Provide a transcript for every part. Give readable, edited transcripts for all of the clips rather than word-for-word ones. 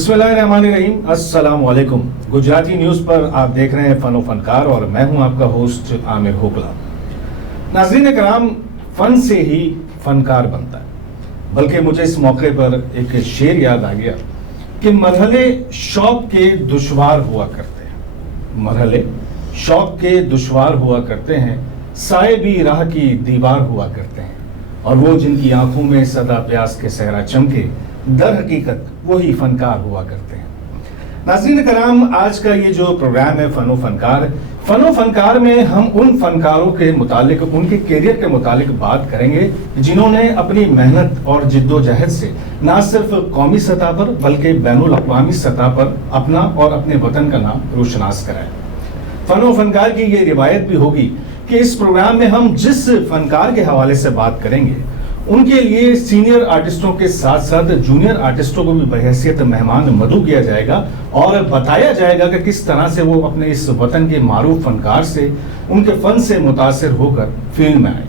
बिस्मिल्लाहिर्रहमानिर्रहीम, अस्सलाम वालेकुम। गुजराती न्यूज़ पर आप देख रहे हैं फ़नो फ़नकार और मैं हूं आपका होस्ट आमिर होकला। नाज़रीन कराम, फ़न से ही फ़नकार बनता है। बल्कि मुझे इस मौके पर एक शेर याद आ गया कि मरहले शौक के दुश्वार हुआ करते हैं, मरहले शौक के दुश्वार हुआ करते हैं, साए भी राह की दीवार हुआ करते हैं, और वो जिनकी आंखों में सदा प्यास के सहरा चमके, दर हकीकत वही फनकार हुआ करते हैं। नाज़रीन कराम, आज का ये जो प्रोग्राम है फ़नो फ़नकार में हम उन फनकारों के मुतालिक, उनके करियर के मुतालिक बात करेंगे जिन्होंने अपनी मेहनत और जिद्दोजहद से ना सिर्फ कौमी सतह पर बल्कि बैनुल अक़वामी सतह पर अपना और अपने वतन का नाम रोशनास कराया। फ़नो फ़नकार की ये रिवायत भी होगी कि इस प्रोग्राम में हम जिस फनकार के हवाले से बात करेंगे उनके लिए सीनियर आर्टिस्टों के साथ साथ जूनियर आर्टिस्टों को भी बहैसियत मेहमान मदऊ किया जाएगा और बताया जाएगा कि किस तरह से वो अपने इस वतन के मारूफ फनकार से, उनके फन से मुतासिर होकर फील्ड में आए।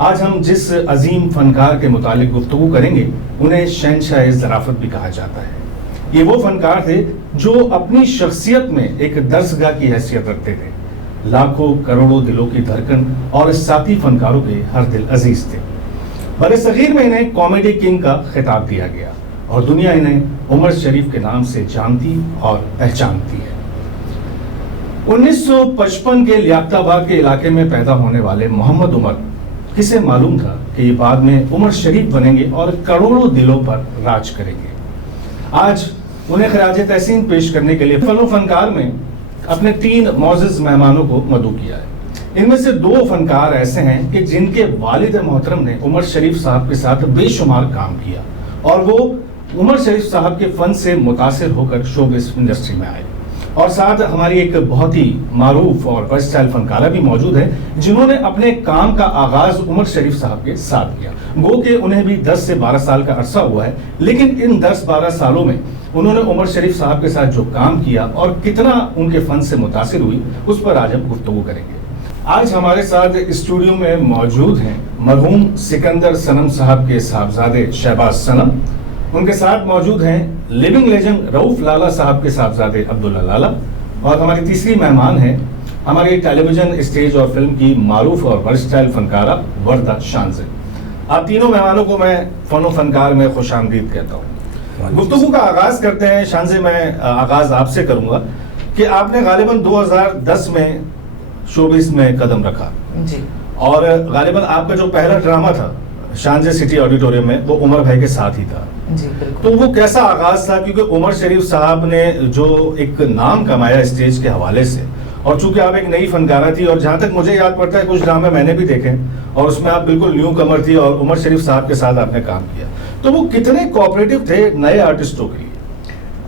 आज हम जिस अजीम फनकार के मुतालिक गुफ्तगू करेंगे उन्हें शहंशाह ज़राफ़त भी कहा जाता है। ये वो फनकार थे जो अपनी शख्सियत में एक दर्सगाह की हैसियत रखते थे। लाखों करोड़ों दिलों की धड़कन और साथी फनकारों के हर दिल अजीज थे। बरसगीर में इन्हें कॉमेडी किंग का खिताब दिया गया और दुनिया इन्हें उमर शरीफ के नाम से जानती और पहचानती है। 1955 के लियाकताबाद के इलाके में पैदा होने वाले मोहम्मद उमर, किसे मालूम था कि ये बाद में उमर शरीफ बनेंगे और करोड़ों दिलों पर राज करेंगे। आज उन्हें खराज तहसीन पेश करने के लिए फ़नो फ़नकार में अपने 3 मौजूज़ मेहमानों को मदऊ किया है। इनमें से 2 फनकार ऐसे हैं कि जिनके वालिद मोहतरम ने उमर शरीफ साहब के साथ बेशुमार काम किया और वो उमर शरीफ साहब के फन से मुतासिर होकर शोबिज़ इंडस्ट्री में आए। और साथ हमारी एक बहुत ही मारूफ और वर्सटाइल फनकारा भी मौजूद है जिन्होंने अपने काम का आगाज उमर शरीफ साहब के साथ किया। गो कि उन्हें भी 10 से 12 साल का अरसा हुआ है, लेकिन इन 10-12 सालों में उन्होंने उमर शरीफ साहब के साथ जो काम किया और कितना उनके फन से मुतासिर हुई, उस पर आज हम गुफ्तगू करेंगे। आज हमारे साथ स्टूडियो में मौजूद हैं मरहूम सिकंदर सनम साहब के साहबजादे शहबाज सनम, उनके साथ मौजूद हैं लिविंग लेजेंड रऊफ लाला साहब के साहबजादे अब्दुल्ला लाला, और हमारी तीसरी मेहमान है हमारी टेलीविजन, स्टेज और फिल्म की मारूफ और वर्सटाइल फनकारा वर्दा शानज़े। आप तीनों मेहमानों को मैं फ़नो फ़नकार में खुशामदीद कहता हूँ। गुफ्तगू का आगाज़ करते हैं। शानज़े, मैं आगाज़ आपसे करूँगा कि आपने गालिबन 2010 में शोबिज़ में कदम रखा जी, और गालिबन आपका जो पहला ड्रामा था शानज़े सिटी ऑडिटोरियम में वो उमर भाई के साथ ही था जी, बिल्कुल। तो वो कैसा आगाज था? क्योंकि उमर शरीफ साहब ने जो एक नाम कमाया स्टेज के हवाले से, और चूंकि आप एक नई फनकारा थी, और जहाँ तक मुझे याद पड़ता है कुछ ड्रामे मैंने भी देखे और उसमें आप बिल्कुल न्यू कमर थी और उमर शरीफ साहब के साथ आपने काम किया, तो वो कितने कोऑपरेटिव थे नए आर्टिस्टों के लिए?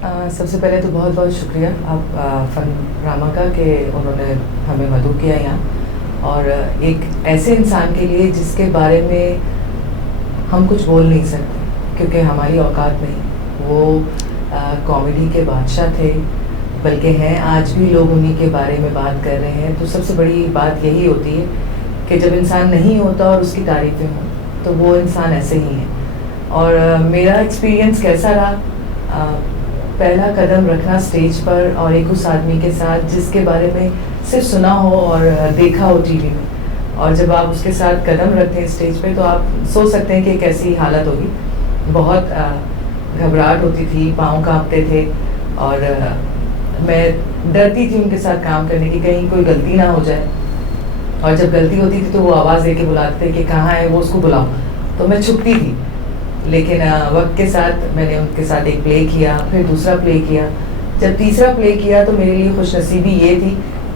सबसे पहले तो बहुत बहुत शुक्रिया आप फन रामा का कि उन्होंने हमें मदऊ किया यहाँ, और एक ऐसे इंसान के लिए जिसके बारे में हम कुछ बोल नहीं सकते क्योंकि हमारी औकात नहीं। वो कॉमेडी के बादशाह थे, बल्कि हैं आज भी लोग उन्हीं के बारे में बात कर रहे हैं। तो सबसे बड़ी बात यही होती है कि जब इंसान नहीं होता और उसकी तारीफ़ें हों तो वो इंसान ऐसे ही है। और मेरा एक्सपीरियंस कैसा रहा, पहला कदम रखना स्टेज पर और एक उस आदमी के साथ जिसके बारे में सिर्फ सुना हो और देखा हो टीवी में, और जब आप उसके साथ कदम रखते हैं स्टेज पे तो आप सोच सकते हैं कि कैसी हालत होगी। बहुत घबराहट होती थी, पाँव कांपते थे, और मैं डरती थी उनके साथ काम करने की, कहीं कोई गलती ना हो जाए। और जब गलती होती थी तो वो आवाज़ दे के बुलाते थे कि कहाँ है वो, उसको बुलाओ, तो मैं छुपती थी। लेकिन वक्त के साथ मैंने उनके साथ एक प्ले किया, फिर दूसरा प्ले किया। जब तीसरा प्ले किया तो मेरे लिए खुशनसीबी ये थी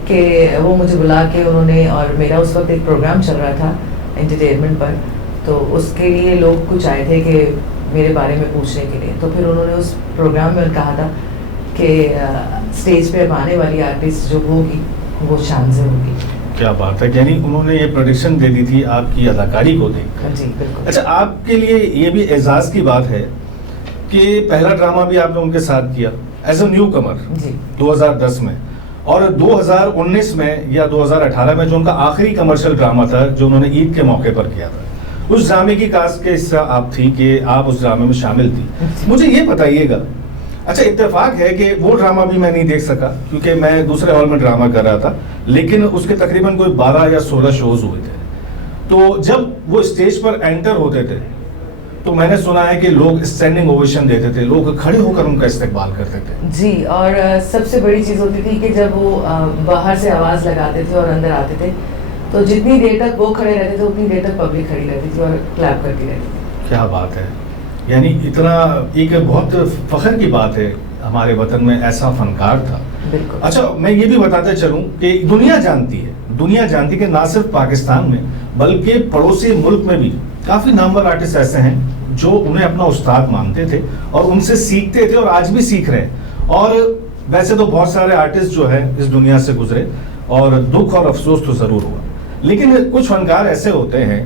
कि वो मुझे बुला के उन्होंने, और मेरा उस वक्त एक प्रोग्राम चल रहा था एंटरटेनमेंट पर, तो उसके लिए लोग कुछ आए थे कि मेरे बारे में पूछने के लिए। तो फिर उन्होंने उस प्रोग्राम में कहा था कि स्टेज पे अब आने वाली आर्टिस्ट जो होगी वो शानज़े होगी। क्या बात है, यानी उन्होंने ये प्रेडिक्शन दे दी थी आपकी अदाकारी को देख। जी बिल्कुल। अच्छा, आपके लिए ये भी एजाज की बात है कि पहला ड्रामा भी आपने उनके साथ किया एज अ न्यू कमर जी 2010 में, और 2019 में या 2018 में जो उनका आखिरी कमर्शियल ड्रामा था जो उन्होंने ईद के मौके पर किया था, उस ड्रामे की कास्ट के हिस्सा आप थी कि आप उस ड्रामे में शामिल थी। मुझे ये बताइएगा अच्छा, इत्तेफाक है कि वो ड्रामा भी मैं नहीं देख सका क्योंकि मैं दूसरे हॉल में ड्रामा कर रहा था, लेकिन उसके तकरीबन कोई 12 या 16 शोज हुए थे। तो जब वो स्टेज पर एंटर होते थे तो मैंने सुना है कि लोग स्टैंडिंग ओवेशन देते थे, लोग खड़े होकर उनका इस्तेकबाल करते थे। जी, और सबसे बड़ी चीज़ होती थी कि जब वो बाहर से आवाज़ लगाते थे और अंदर आते थे, तो जितनी देर तक वो खड़े रहते थे उतनी देर तक पब्लिक खड़ी रहती थी और क्लैप करती रहती थी। क्या बात है, यानी इतना एक बहुत फख्र की बात है हमारे वतन में ऐसा फनकार था। बिल्कुल। अच्छा, मैं ये भी बताते चलूं कि दुनिया जानती है कि ना सिर्फ पाकिस्तान में बल्कि पड़ोसी मुल्क में भी काफ़ी नामवर आर्टिस्ट ऐसे हैं जो उन्हें अपना उस्ताद मानते थे और उनसे सीखते थे और आज भी सीख रहे हैं। और वैसे तो बहुत सारे आर्टिस्ट जो है इस दुनिया से गुजरे और दुख और अफसोस तो ज़रूर हुआ, लेकिन कुछ फनकार ऐसे होते हैं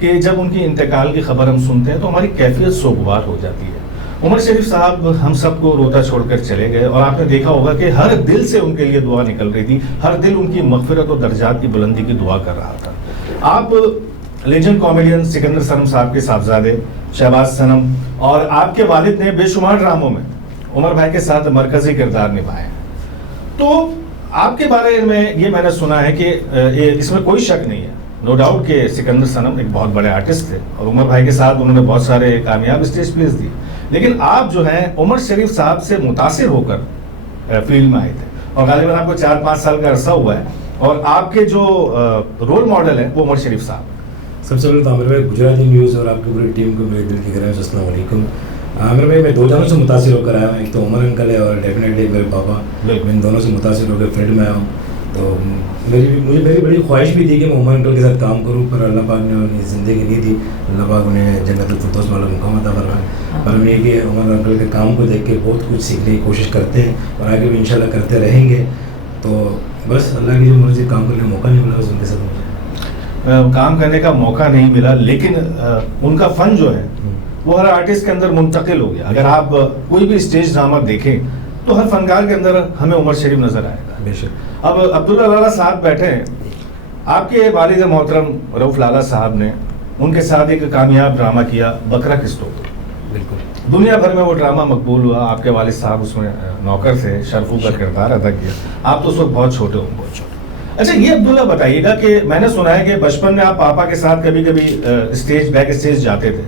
कि जब उनकी इंतकाल की खबर हम सुनते हैं तो हमारी कैफियत सोगवार हो जाती है। उमर शरीफ साहब हम सबको रोता छोड़कर चले गए और आपने देखा होगा कि हर दिल से उनके लिए दुआ निकल रही थी, हर दिल उनकी मगफिरत और दर्जात की बुलंदी की दुआ कर रहा था। आप लेजेंड कॉमेडियन सिकंदर सनम साहब के साहबजादे शहबाज सनम और आपके वालिद ने बेशुमार ड्रामों में उमर भाई के साथ मरकजी किरदार निभाए। तो आपके बारे में ये मैंने सुना है कि इसमें कोई शक नहीं है, नो डाउट कि सिकंदर सनम एक बहुत बड़े आर्टिस्ट थे और उमर भाई के साथ उन्होंने बहुत सारे कामयाब स्टेज प्लेस दिए, लेकिन आप जो हैं उमर शरीफ साहब से मुतासिर होकर फील्ड में आए थे और गालिबन आपको 4-5 साल का अरसा हुआ है और आपके जो रोल मॉडल है वो उमर शरीफ साहब। सबसे पहले तो आमिर भाई गुजराती न्यूज़ और आपकी पूरी टीम को मेरे दिल की गहराइयों से अस्सलाम वालेकुम। आमिर भाई मैं 2 जनों से मुतासिर होकर आया हूँ, एक तो उमर अंकल है और डेफिनेटली मेरे पापा, मैं इन दोनों से मुतासिर होकर फील्ड में आया हूँ। तो मेरी बड़ी ख्वाहिश भी थी कि मैं उमर अंकल के साथ काम करूँ, पर अल्लाह पाक ने उन्हें ज़िंदगी नहीं दी, अल्लाह पाक उन्हें जन्नतुल फिरदौस वाला मुकाम अता फरमाए। पर हम ये कि उमर अंकल के काम को देख के बहुत कुछ सीखने की कोशिश करते हैं और आगे भी इंशाल्लाह करते रहेंगे। तो बस अल्लाह की जो मर्ज़ी, काम करने का मौका नहीं मिला बस उनके साथ मुझे काम करने का मौका नहीं मिला, लेकिन उनका फन जो है वो हर आर्टिस्ट के अंदर मुंतकिल हो गया। अगर आप कोई भी स्टेज ड्रामा देखें तो हर फनकार के अंदर हमें उमर शरीफ नजर आएगा। बेशक। अब अब्दुल्ला लाला साहब बैठे हैं, आपके वालिद मोहतरम रऊफ लाला साहब ने उनके साथ एक कामयाब ड्रामा किया बकरा किस्तो। बिल्कुल दुनिया भर में वो ड्रामा मकबूल हुआ, आपके वालिद साहब उसमें नौकर से शरफू का किरदार अदा किया। आप तो उस वक्त बहुत छोटे होंगे। बहुत छोटे। अच्छा, ये अब्दुल्ला बताइएगा कि मैंने सुना है कि बचपन में आप पापा के साथ कभी कभी स्टेज बैक स्टेज जाते थे।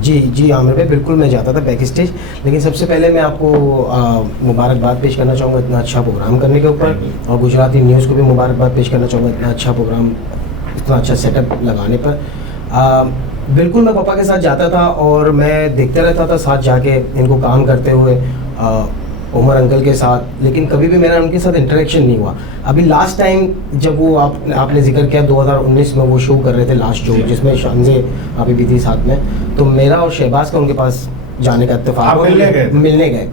जी आमिर भाई, बिल्कुल मैं जाता था बैक स्टेज। लेकिन सबसे पहले मैं आपको मुबारकबाद पेश करना चाहूँगा इतना अच्छा प्रोग्राम करने के ऊपर, और गुजराती न्यूज़ को भी मुबारकबाद पेश करना चाहूँगा इतना अच्छा प्रोग्राम, इतना अच्छा सेटअप लगाने पर। बिल्कुल मैं पापा के साथ जाता था और मैं देखते रहता था साथ जाके इनको काम करते हुए उमर अंकल के साथ, लेकिन कभी भी मेरा उनके साथ इंटरेक्शन नहीं हुआ। अभी लास्ट टाइम जब वो आपने जिक्र किया 2019 में वो शो कर रहे थे लास्ट शो, जिसमें शानजे अभी भी थी साथ में, तो मेरा और शहबाज का उनके पास जाने का इत्तेफाक मिलने गए।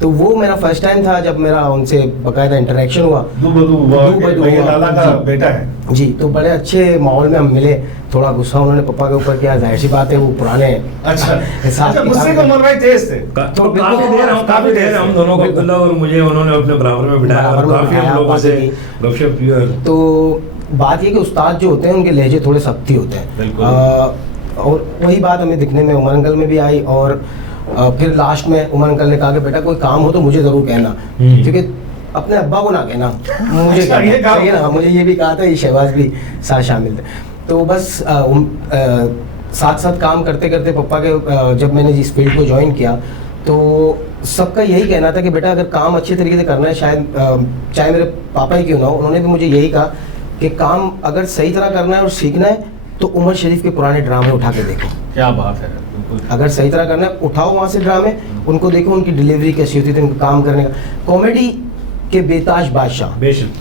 तो वो मेरा फर्स्ट टाइम था जब मेरा उनसे बाकायदा इंटरेक्शन हुआ। लाला का बेटा है जी, तो बड़े अच्छे माहौल में हम मिले। थोड़ा गुस्सा उन्होंने पापा के ऊपर किया, जाहिर सी बात है वो पुराने गुस्से को उमर भाई तेज थे। तो काफी देर हम दोनों को, अब्दुल्ला और मुझे, उन्होंने अपने बराबर में बिठाया और काफी हम लोगों से गपशप की। तो बात ये कि उस्ताद जो होते हैं उनके लहजे थोड़े सख्ती होते हैं, और वही बात हमें दिखने में उमर अंकल में भी आई। और फिर लास्ट में उमर अंकल ने कहा कि बेटा कोई काम हो तो मुझे ज़रूर कहना, क्योंकि अपने अब्बा को ना कहना, मुझे चाहिए ना। मुझे ये भी कहा था, ये शहबाज भी साथ शामिल थे। तो बस साथ साथ काम करते करते पापा के जब मैंने इस फील्ड को ज्वाइन किया तो सबका यही कहना था कि बेटा अगर काम अच्छे तरीके से करना है, शायद चाहे मेरे पापा ही क्यों ना हो, उन्होंने भी मुझे यही कहा कि काम अगर सही तरह करना है और सीखना है तो उमर शरीफ के पुराने ड्रामे उठा के देखो। क्या बात है। अगर सही तरह करना है उठाओ वहाँ से ड्रामे, उनको देखो उनकी डिलीवरी कैसी होती थी, उनका काम करने का, कॉमेडी के बेताज बादशाह,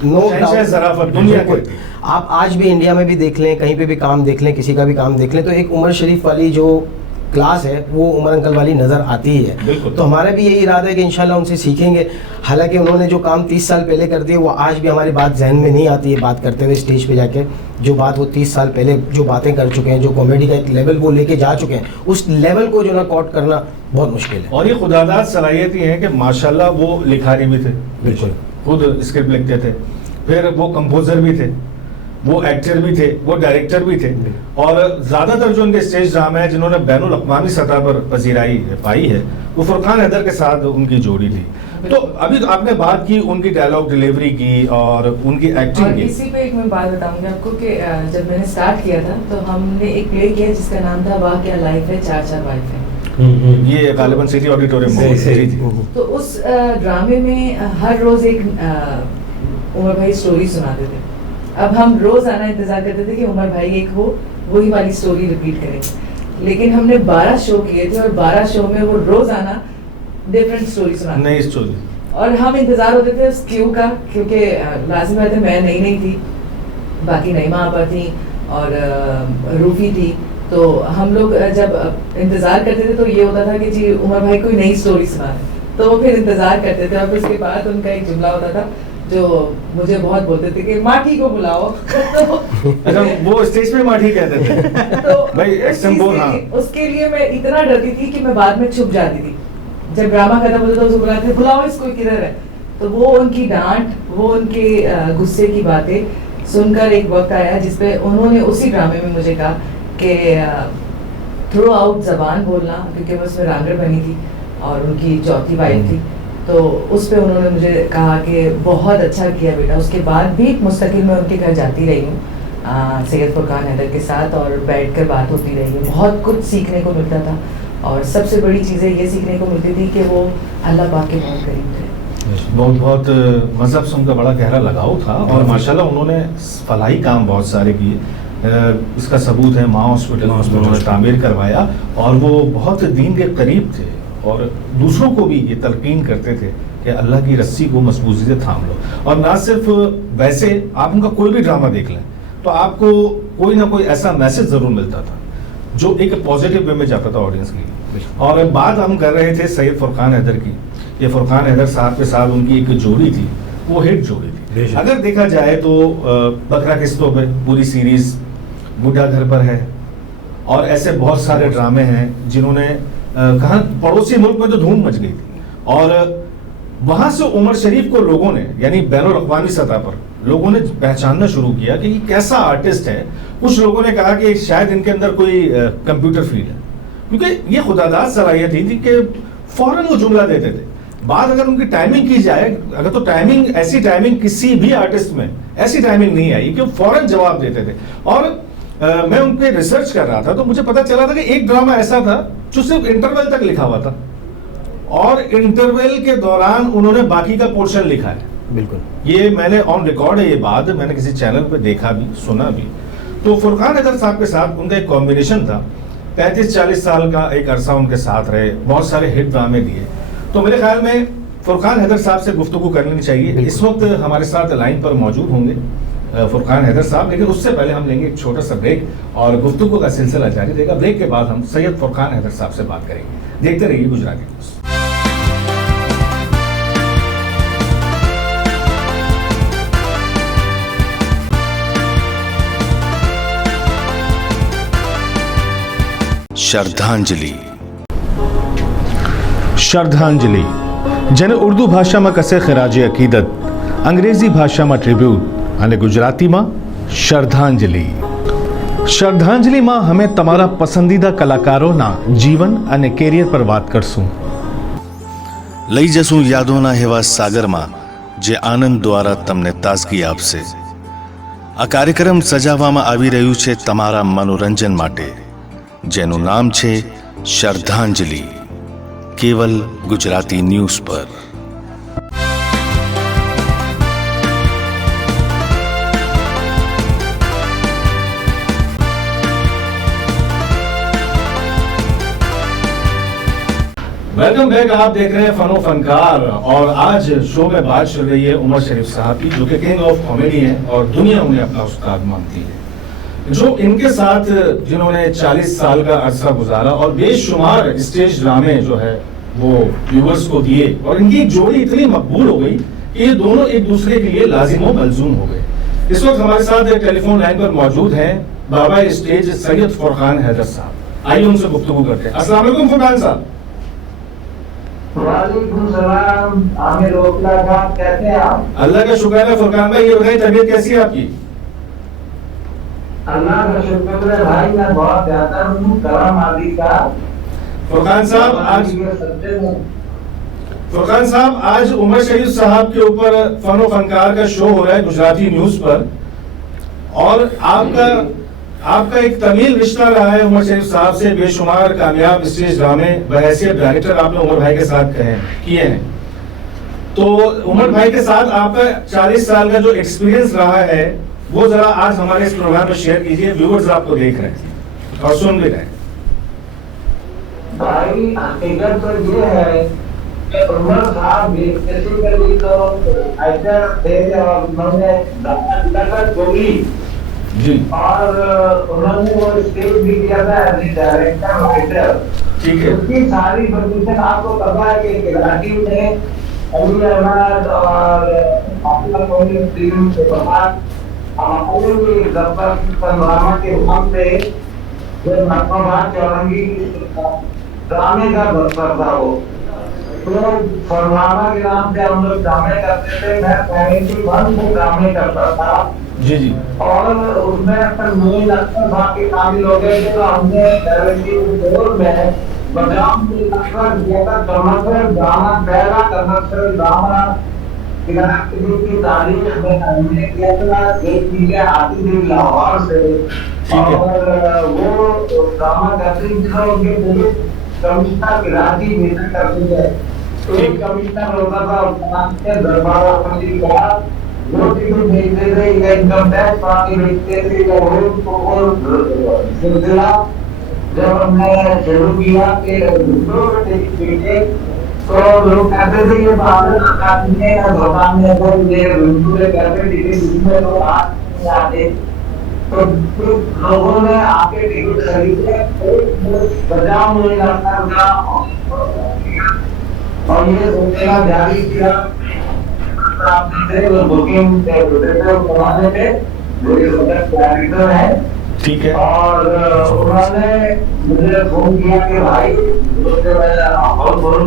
नो डाउट दुनिया को। आप आज भी इंडिया में भी देख लें, कहीं पे भी काम देख लें, किसी का भी काम देख लें, तो एक उमर शरीफ वाली जो क्लास है वो उमर अंकल वाली नज़र आती ही है। तो हमारा भी यही इरादा है कि इंशाल्लाह उनसे सीखेंगे। हालांकि उन्होंने जो काम 30 साल पहले कर दिए वो आज भी हमारी बात जहन में नहीं आती है, बात करते हुए स्टेज पे जाके जो बात वो 30 साल पहले जो बातें कर चुके हैं, जो कॉमेडी का एक लेवल वो लेके जा चुके हैं, उस लेवल को जो ना कॉट करना बहुत मुश्किल है। और ये खुदादाद सलाहियत ही है कि माशाल्लाह वो लिखारी भी थे, बिल्कुल खुद स्क्रिप्ट लिखते थे, फिर वो कंपोजर भी थे वो एक्टर भी थे, वो डायरेक्टर भी थे, और ज्यादातर जो उनके स्टेज ड्रामा है जिन्होंने बैनुल अक़वामी सतह पर पजीराई पाई है वो फुरकान हैदर के साथ उनकी जोड़ी थी। तो अभी तो आपने बात की उनकी डायलॉग डिलीवरी की और उनकी एक्टिंग और की। इसी पे एक मैं बात बताऊंगी आपको कि जब मैंने स्टार्ट किया था तो हमने एक प्ले किया जिसका नाम था वाह क्या लाइफ है, चार चार वाइफ है। ये गालिबन सिटी ऑडिटोरियम में सही, जी, जी। तो उस ड्रामे में हर रोज एक उमर भाई स्टोरी सुनाते थे। अब हम रोज आना इंतजार करते थे कि उमर भाई एक हो वही वाली स्टोरी रिपीट करेंगे, लेकिन हमने 12 शो किए थे और 12 शो में वो रोज आना डिफरेंट स्टोरी सुनाते नई स्टोरी। और हम इंतजार होते थे उस क्यू का, क्योंकि लाजिम बात है मैं नई थी, बाकी नईमा आपा थी और रूफी थी, तो हम लोग जब इंतजार करते थे तो ये होता था कि जी उमर भाई कोई नई स्टोरी सुना रहे, तो वो फिर इंतजार करते थे। और उसके बाद उनका एक जुमला होता था जो मुझे बहुत बोलते थे कि माठी को बुलाओ तो अच्छा, वो स्टेज पे माठी कहते थे। तो भाई उस एक्शन चीज़ बोल, के हाँ। लिए- उसके लिए मैं इतना डरती थी कि मैं बाद में छुप जाती थी। जब ड्रामा खत्म होता था तो बुलाते थे बुलाओ इसको किधर है, तो वो उनकी डांट, वो उनके गुस्से की बातें सुनकर एक वक्त आया जिसपे उन्होंने उसी ड्रामे में मुझे कहा कि थ्रू आउट जबान बोलना, क्योंकि मैं उसमें रांगड़ बनी थी और उनकी चौथी वाइफ थी, तो उस पे उन्होंने मुझे कहा कि बहुत अच्छा किया बेटा। उसके बाद भी मुस्तकिल मैं उनके घर जाती रही हूँ सैयद फुरकान हैदर के साथ और बैठकर बात होती रही है, बहुत कुछ सीखने को मिलता था। और सबसे बड़ी चीज़ें ये सीखने को मिलती थी कि वो अल्लाह पाक के बहुत करीब थे। बहुत मजहब से उनका बड़ा गहरा लगाव था और माशाल्लाह उन्होंने फलाही काम बहुत सारे किए। इसका सबूत है माँ हॉस्पिटल उन्होंने तामीर करवाया और वो बहुत दीन के करीब थे और दूसरों को भी ये तलकीन करते थे कि अल्लाह की रस्सी को मजबूती से थाम लो। और ना सिर्फ वैसे, आप उनका कोई भी ड्रामा देख लें तो आपको कोई ना कोई ऐसा मैसेज ज़रूर मिलता था जो एक पॉजिटिव वे में जाता था ऑडियंस के लिए। और बात हम कर रहे थे सैयद फुरकान हैदर की, ये फुरकान हैदर साहब के साथ उनकी एक जोड़ी थी, वो हिट जोड़ी थी। अगर देखा जाए तो बकरा किस्तों पे पूरी सीरीज, बुढ़ा घर पर है, और ऐसे बहुत सारे ड्रामे हैं जिन्होंने कहा पड़ोसी मुल्क में तो धूम मच गई थी। और वहां से उमर शरीफ को लोगों ने, यानी बैनुल अक़वामी सतह पर लोगों ने पहचानना शुरू किया कि ये कैसा आर्टिस्ट है। कुछ लोगों ने कहा कि शायद इनके अंदर कोई कंप्यूटर फील्ड है, क्योंकि ये खुदादाद सलाहियत थी कि फौरन वो जुमला देते थे। बात अगर उनकी टाइमिंग की जाए, अगर तो टाइमिंग, ऐसी टाइमिंग किसी भी आर्टिस्ट में ऐसी टाइमिंग नहीं आई कि वो फौरन जवाब देते थे। और मैं उन पे रिसर्च कर रहा था तो मुझे पता चला था कि एक ड्रामा ऐसा था जो सिर्फ इंटरवल तक लिखा हुआ था और इंटरवल के दौरान उन्होंने बाकी का पोर्शन लिखा है। बिल्कुल, ये मैंने ऑन रिकॉर्ड है, ये बात मैंने किसी चैनल पे देखा भी, सुना भी। तो फुरकान हैदर साहब के साथ उनका एक कॉम्बिनेशन था, 35-40 साल का एक अरसा उनके साथ रहे, बहुत सारे हिट ड्रामे दिए। तो मेरे ख्याल में फुरकान हैदर साहब से गुफ्तगू करनी चाहिए। इस वक्त हमारे साथ लाइन पर मौजूद होंगे फुरकान हैदर साहब, लेकिन उससे पहले हम लेंगे एक छोटा सा ब्रेक और गुफ्तगू का सिलसिला जारी रहेगा। ब्रेक के बाद हम सैयद फुरकान हैदर साहब से बात करेंगे। देखते रहिए गुजराती न्यूज़। श्रद्धांजलि श्रद्धांजलि જેને ઉર્દુ ભાષામાં કસે ખરાજે અકીદત, અંગ્રેજી ભાષામાં ટ્રિબ્યુટ અને ગુજરાતીમાં શ્રદ્ધાંજલિ। શ્રદ્ધાંજલિમાં અમે તમારા પસંદીદા કલાકારોના જીવન અને કેરિયર પર વાત કરશું। લઈ જશું યાદોના એવા સાગરમાં જે આનંદ દ્વારા તમને તાજગી આપશે। આ કાર્યક્રમ સજાવવામાં આવી રહ્યું છે તમારા મનોરંજન માટે, જેનું નામ છે શ્રદ્ધાંજલિ, केवल गुजराती न्यूज़ पर। वेलकम बैक, आप देख रहे हैं फनो फनकार और आज शो में बात चल रही है उमर शरीफ साहब की, जो कि किंग ऑफ कॉमेडी हैं और दुनिया उन्हें अपना उस्ताद मानती है। जो इनके साथ जिन्होंने 40 साल का अरसा गुजारा और बेशुमार स्टेज ड्रामे जो है वो व्यूअर्स को दिए, और इनकी एक जोड़ी इतनी मकबूल हो गई कि ये दोनों एक दूसरे के लिए लाजिम व मलजूम हो गए। इस वक्त हमारे साथ टेलीफोन लाइन पर मौजूद हैं बाबा स्टेज सैयद फुरकान हैदर साहब। आइए उनसे गुफ्तगू करते हैं। अस्सलाम वालेकुम फुरकान साहब। वालेकुम सलाम आमिर होकला साहब, कैसे हैं आप? अल्लाह का शुक्र है फुरकान भाई, ये बताइए तबीयत कैसी है आपकी? अल्लाह का शुक्र है भाई, मैं बहुत बेहतर हूँ। करम आदि का फुरकान साहब आज उमर शरीफ साहब के ऊपर फन और फनकार का शो हो रहा है गुजराती न्यूज पर, और आपका एक तमील रिश्ता रहा है उमर शरीफ साहब से। बेशुमार कामयाब स्टेज ड्रामे बहैसियत डायरेक्टर आपने उमर भाई के साथ किए हैं। तो उमर भाई के साथ आपका 40 साल का जो एक्सपीरियंस रहा है वो जरा आज हमारे इस प्रोग्राम में शेयर कीजिए। व्यूअर्स आपको देख रहे हैं और सुन भी रहे हैं। भाई हकीकत तो ये है कि उमर साहब बेसिकली तो एक्टर थे और उन्होंने लगभग गोली जी, और उन्होंने वो स्टेज भी किया था एज डायरेक्टर राइटर। ठीक है। उसकी सारी परमिशन आपको पता है कि गुजराती में अली अहमद और आपका कोई टीम के बाद हमारे भी जबरदस्त पनोरमा के हुक्म से जो नकमाबाद चौरंगी ड्रामे का बस्तर था वो, तो पनोरमा के नाम से हम लोग ड्रामे करते थे। मैं 71 में ड्रामे करता था जी जी, और उसमें अक्सर मेन अक्सर बाकी शामिल हो गए थे। तो हमने 74 में बदाम के अक्सर दिया था कमर्शियल ड्रामा, पहला कमर्शियल ड्रामा की तारीख में हमने किया था। एक चीज आती थी लाहौर से, और वो ड्रामा करते थे उनके पूरे कमिश्नर गिराजी मेहनत करते थे। तो एक कमिश्नर होता था दरबार का, वो चीजें देखते थे, इनकम टैक्स पार्टी देखते थे। सिलसिला जब हमने शुरू किया कि तो लोग कहते थे ये बादल आदमी है भगवान ने तो ये रुंडूरे करके टिकट में तो आते, तो लोगों ने आके टिकट खरीदे, बचाव मुझे लगता था और ये सोचना जारी किया। बुकिंग करवाने पे डायरेक्टर है, ठीक है। और उन्होंने मुझे फोन किया कि भाई बहुत बहुत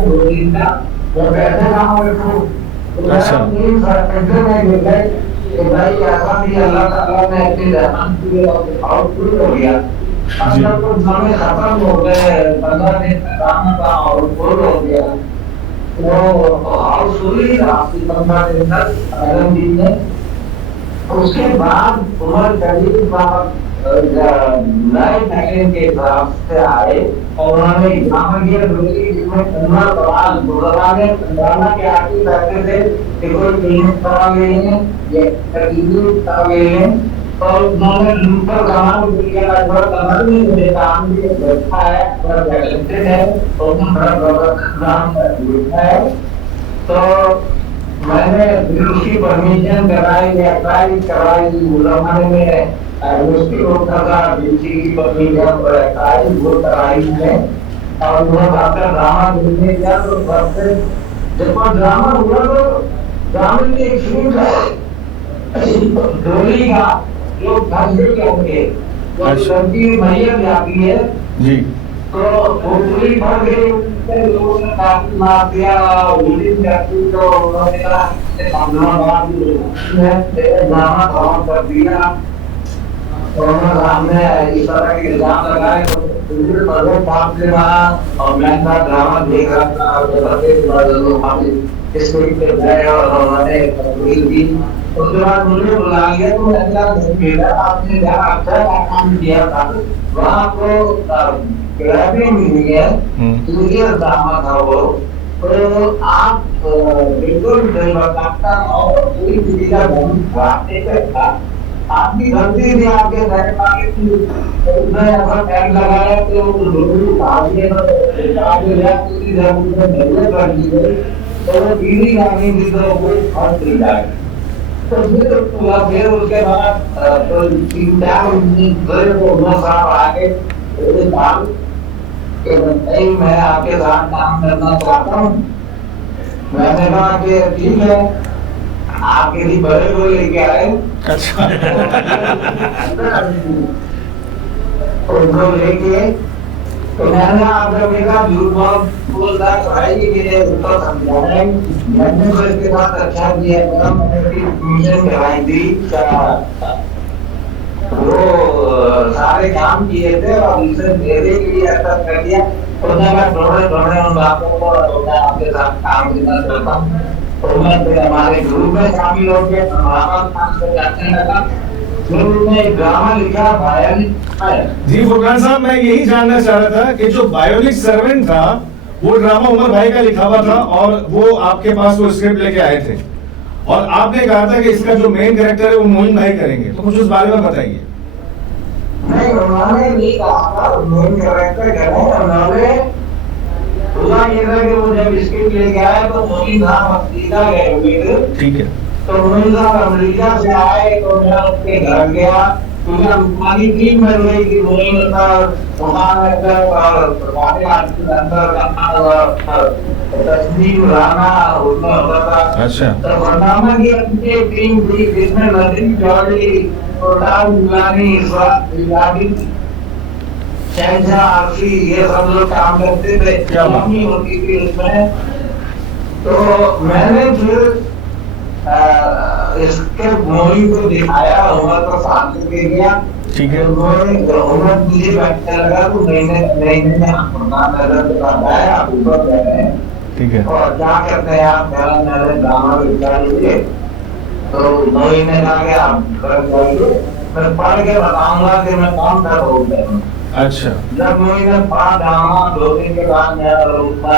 दो दिन का तो कैसे काम भाई ऐसा भी अल्लाह ताला ने अपनी रहमत की और पूरी हो गया। अब तो समय खत्म हो गए, 15 दिन का काम था और पूरा हो गया। वो हाउस हुई आपकी 15 दिन तक आलम दिन में। उसके बाद उमर शरीफ साहब नए पैकेज के हिसाब से आए और उन्होंने एग्जाम किया जिसमें 15 सवाल गुजराने के आगे बैठे थे कि कोई क्लिनिक करा लेंगे या क्लिनिक करा लेंगे, और उन्होंने ऊपर कमाल किया। कमर में मुझे काम भी बैठा है, बड़ा टैलेंटेड है और बड़ा जबरदस्त नाम है। तो मैंने उसकी परमिशन कराई, अप्लाई कराई, जमाने में मुश्किल होता था, बीसी की परमिशन कराई, वो कराई है। और वो डॉक्टर ड्रामा देखने गया तो सबसे जब ड्रामा हुआ तो ड्रामे में एक सीन है डोली का जो फंसे के होंगे, जो लड़की मैया जाती है जी, तो वो पूरी भर गई, लोगों ने काफी मार दिया। उन्हीं जाती तो उन्होंने कहा ड्रामा खत्म कर दिया। हमने इस तरह के इल्जाम लगाए और मैं ड्रामा देख रहा था और उन्होंने तस्वीर दी। उसके बाद मुझे बुला लिया तो मैंने आपने जहाँ अच्छा काम किया था वहाँ आपको किराया मिली है, क्लियर ड्रामा था वो। तो आप बिल्कुल बताता और पूरी विधि का था। आपकी गलती थी, आपके घर में ऐसा टैग लगाया तो लोग आगे कर दी गई, तो वो पीली गानी थी तो वो फंस नहीं जाए। तो फिर उसके बाद आगे मैं आपके साथ काम करना चाहता हूँ। मैंने कहा कि ठीक है, आपके लिए बड़े को लेके आए। अच्छा। उनको लेके तो मैंने आपका बेटा झूठ बोलता पढ़ाई के लिए उसको समझाया। मैंने तो इसके साथ अच्छा किया, मैंने परमिशन कराई थी। वो सारे काम किए थे और उसे मेरे लिए ऐसा कर दिया। तो मैं थोड़े थोड़े उन बातों को मैं आपके साथ काम करना चाहता हूँ। तो मैं फिर हमारे ग्रुप में शामिल हो गया, जाने लगा। फिर उन्होंने ड्रामा लिखा बायोनिक। जी फुरकान साहब, मैं यही जानना चाह रहा था कि जो बायोनिक सर्वेंट था वो ड्रामा उमर भाई का लिखा हुआ था और वो आपके पास वो स्क्रिप्ट लेके आए थे और आपने कहा था कि इसका जो मेन कैरेक्टर है वो मोइन भाई करेंगे, तो कुछ उस बारे में बताइए। नहीं, उन्होंने नहीं कहा था मेन कैरेक्टर करें। उन्होंने हुआ ये था कि वो जब स्क्रिप्ट लेके आए तो मोइन साहब अफ्रीका गए हुए थे। ठीक है। तो मोइन साहब अमेरिका से आए तो मैं उसके घर गया। हमारी टीम बन गई कि मोइन साहब तस्लीम राना उसमें होता था। अच्छा। तो वर्नामा की अपनी टीम थी जिसमें नदीम चौधरी, गुलानी, शहजा आरसी, ये सब लोग काम करते थे। क्या बात होती थी उसमें। तो मैंने फिर इसके मूवी को दिखाया, उमर को साथ दे दिया। ठीक है। उमर मुझे अच्छा लगा तो मैंने आप ऊपर गए हैं। ठीक है। और क्या करते हैं आप, मेरे ड्रामा लिखा लीजिए। तो मूवी ने कहा कि आप कर जाइए, मैं पढ़ के बताऊंगा कि मैं कौन सा रोल करूँ। अच्छा। जब मूवी ने पढ़ा ड्रामा 2 दिन के बाद मेरा रोल था,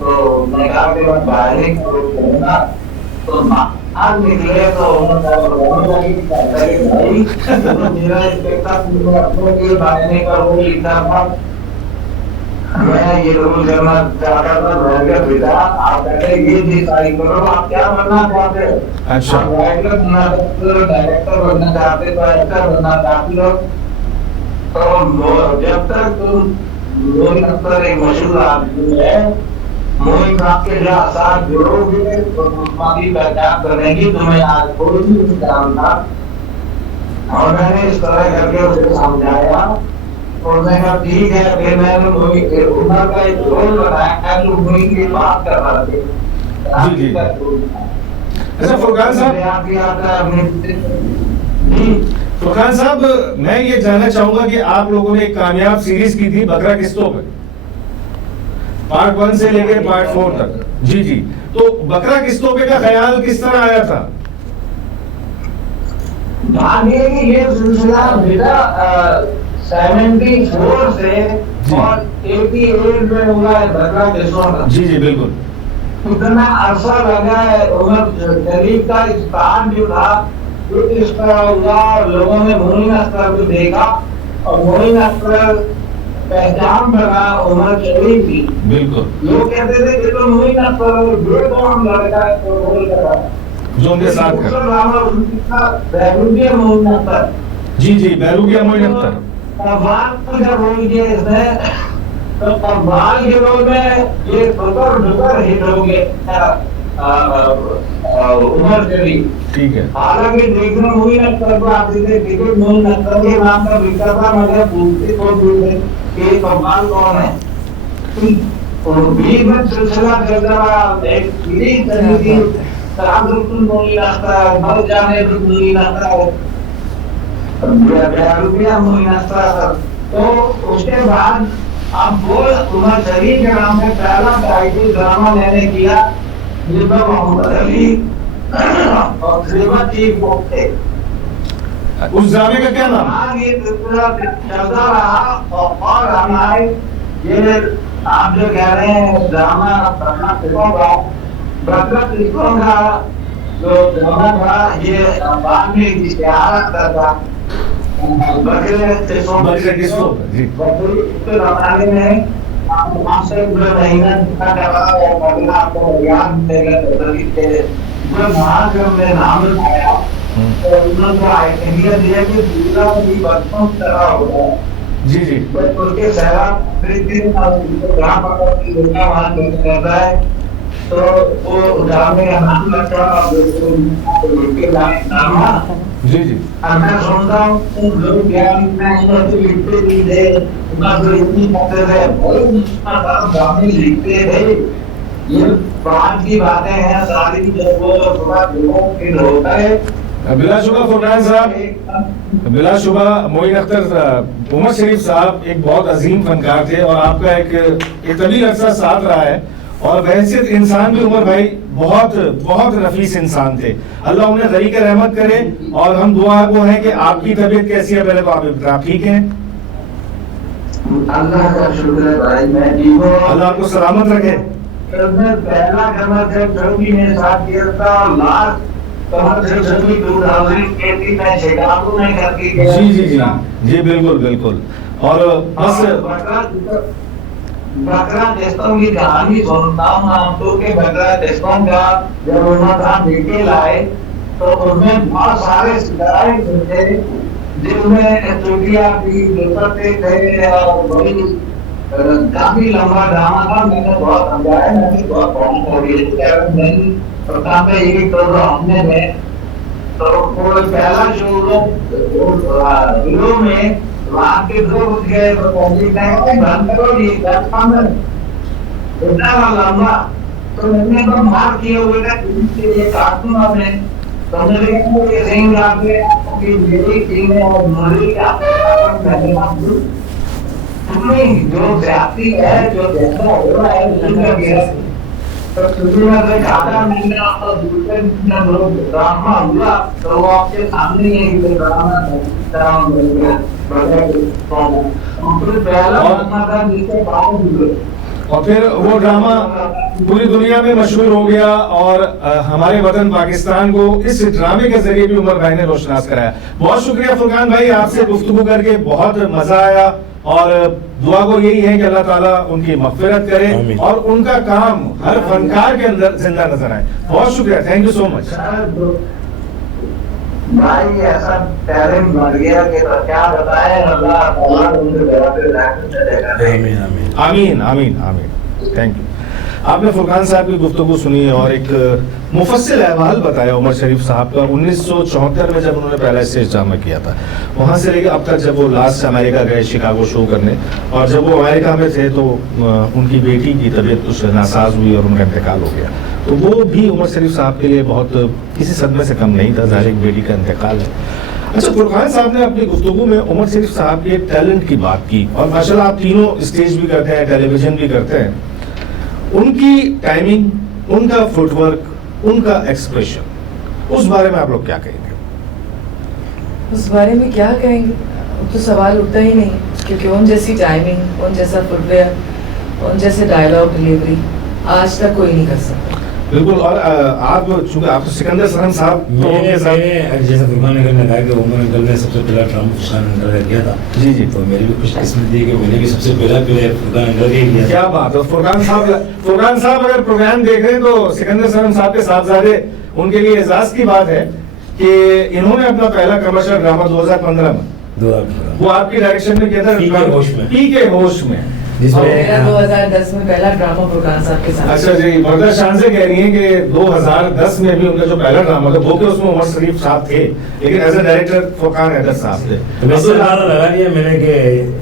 तो मैं कहा कि मैं बायोनिक रोल करूंगा। तो आज निकले तो मेरा अपने के बायोनिक का रोल लिखा था। मैं ये रोल करना चाहता था। बेटा आप कहते ये डिसाइड करो आप क्या बनना चाहते हो। अच्छा। राइटर बनना चाहते हो, डायरेक्टर बनना चाहते हो, एक्टर बनना चाहते हो। तो जब तक तुम मोइन अख्तर एक मशहूर आदमी है, मोइन साहब के साथ जुड़ोगे तो तुम्हारी पहचान बनेगी। तुम्हें आज कोई भी काम था और मैंने इस तरह करके उसे समझाया और मैंने कहा ठीक है। फिर मैंने उमर का एक रोल बनाया जो मोइन की बात कर रहा था। जी। अच्छा फुरकान साहब, मैं ये जानना चाहूंगा कि आप लोगों ने एक कामयाब सीरीज की थी बकरा किस्तों पे, पार्ट 1 से लेकर पार्ट 4 तक। जी जी। तो बकरा किस्तों पे का ख्याल किस तरह आया था? ये सिलसिला बेटा 74 से और 88 में हुआ है बकरा किस्तों का। जी जी बिल्कुल। इतना अरसा लगा है। उमर शरीफ का स्थान जो था इस तरह हुआ, लोगों ने मोइन अख्तर को देखा और मोइन अख्तर पहचान बना उमर शरीफ की। बिल्कुल। लोग कहते थे कि तो मोइन अख्तर जो कौन लड़का है तो रोल कर रहा है जो उनके साथ बहरूपिया मोइन अख्तर। जी जी, बहरूपिया मोइन अख्तर। कव्वाल का रोल किया इसने। तो कव्वाल के रोल में ये सुपर हिट हो गया उमर शरीफ। ठीक है। हालांकि देखने मोइन अख्तर को आते थे, टिकट मोइन अख्तर के नाम का बिकता था, मगर पूछते तो थे कि कव्वाल कौन है। तो बीच में सिलसिला चलता रहा, एक सीरीज चली थी मोइन अख्तर, मर जाने तो मोइन अख्तर, बहरूपिया मोइन अख्तर। तो उसके बाद अब वो उमर शरीफ के नाम से पहला टाइटल ड्रामा मैंने किया जिसमें मोहम्मद अली और श्रीमती थे। उस ड्रामे का क्या नाम? ये चलता रहा और हमारे ये आप जो कह रहे हैं ड्रामा बकरा किस्तों का जो ड्रामा था ये बाद में इश्तिहार था बकरे किस्तों के जमाने में आपसे पूरा महीना आपको याद में नाम लगाया तो उन्होंने आइडिया दिया कि दूसरा भी बच्चों की तरह होगा। जी जी। उसके सहरा वहाँ करता है तो वो ड्रामे का नाम रखा जी जी। मैं सुनता हूँ लोग ज्ञान में लिखते भी थे, करते थे, लिखते थे। ये बात की बातें हैं सारी। जब वो थोड़ा होता है बिलाशुबा फुरकान साहब, बिलाशुबा मोइन अख्तर, उमर शरीफ साहब एक बहुत अजीम फनकार थे और आपका एक तवील अरसा साथ रहा है और बहैसियत इंसान भी उमर भाई बहुत बहुत नफीस इंसान थे। अल्लाह उन्हें गरीक रहमत करे और हम दुआ को हैं कि आपकी तबीयत कैसी है, पहले तो आप ठीक हैं? अल्लाह का शुक्र है भाई, मैं ठीक हूँ। अल्लाह आपको सलामत रखे। पहला कमर से छवि में साथ किया था, लास्ट कमर से छवि 2018 में शिकागो में करके गया। जी जी जी जी बिल्कुल बिल्कुल। और बस बकरा देशों की कहानी सुनता हूँ आपको कि बकरा देशों का जब उन्होंने डिटेल आए तो उसमें बहुत सारे सितारे थे जिनमें चुटिया भी गुजरते थे और बड़ी काफी लंबा ड्रामा था। मैंने बहुत समझाया, मैंने बहुत कौन हो गई प्रताप पे ये कर रहा हमने में तो वो पहला शो में वहाँ के लोग गए तो पब्लिक ने बंद करो ये 10-15 इतना लंबा तो मैंने तो मार किए हुए था ये कार्टून आपने तो मेरे को ये सिंह आपने कि मेरी टीम और मोरी आपने जो जाति है जो जैसा हो रहा है उसका गया तो शुरू में से ज्यादा महीना और दूसरे महीना लोग ड्रामा हुआ तो वो आपके सामने ये ड्रामा और फिर वो ड्रामा पूरी दुनिया में मशहूर हो गया और हमारे वतन पाकिस्तान को इस ड्रामे के जरिए भी उमर भाई ने रोशनास कराया। बहुत शुक्रिया फुरकान भाई, आपसे गुफ्तगू करके बहुत मजा आया और दुआ को यही है कि अल्लाह ताला उनकी मग़फ़िरत करे और उनका काम हर फनकार के अंदर जिंदा नजर आए। बहुत शुक्रिया, थैंक यू सो मच भाई। ऐसा टैलेंट बढ़ गया कि तो क्या बताएं, अल्लाह उनके बराबर आमीन आमीन आमीन आमीन आमीन। Thank you. आपने फुरकान साहब की गुफ्तगू सुनी और एक मुफस्सिल अहवाल बताया उमर शरीफ साहब का 1974 में जब उन्होंने पहला स्टेज ड्रामा किया था, वहाँ से लेकर अब तक जब वो लास्ट अमेरिका गए शिकागो शो करने और जब वो अमेरिका में थे तो उनकी बेटी की तबीयत कुछ नासाज हुई और उनका इंतकाल हो गया। तो वो भी उमर शरीफ साहब के लिए बहुत किसी सदमे से कम नहीं था, ज़ाहिर एक बेटी का इंतकाल है। अच्छा, फुरकान साहब ने अपनी गुफ्तगू में उमर शरीफ साहब के टैलेंट की बात की और माशाल्लाह आप तीनों स्टेज भी करते हैं, टेलीविजन भी करते हैं। उनकी टाइमिंग, उनका फुटवर्क, उनका एक्सप्रेशन, उस बारे में आप लोग क्या कहेंगे? उस बारे में क्या कहेंगे, तो सवाल उठता ही नहीं, क्योंकि उन जैसी टाइमिंग, उन जैसा फुटवेयर, उन जैसे डायलॉग डिलीवरी आज तक कोई नहीं कर सकता। बिल्कुल। और आप चूंकि आप तो सिकंदर सरम साहब मैंने जैसे फुरकान अंकल ने कहा कि उमर अंकल ने सबसे पहला ड्रामा फुरकान अंकल का किया था। जी जी। तो मेरी भी खुशकिस्मती थी कि मैंने भी सबसे पहला फुरकान अंकल का ही किया। क्या बात है। फुरकान साहब अगर प्रोग्राम देख रहे हैं तो सिकंदर सरम साहब के साहबजादे, उनके लिए एजाज की बात है कि इन्होंने अपना पहला कमर्शियल ड्रामा 2015 में वो आपकी डायरेक्शन में किया था, पी के होश में, जिसमें 2010 में पहला ड्रामा फुरकान साहब के साथ। अच्छा जी, बरदर शान से कह रही हैं कि 2010 में भी उनका जो पहला ड्रामा था वो कि उसमें उमर शरीफ साहब थे, लेकिन as a director Furqan Haider साहब थे। तो वैसे लगा लिया मैंने कि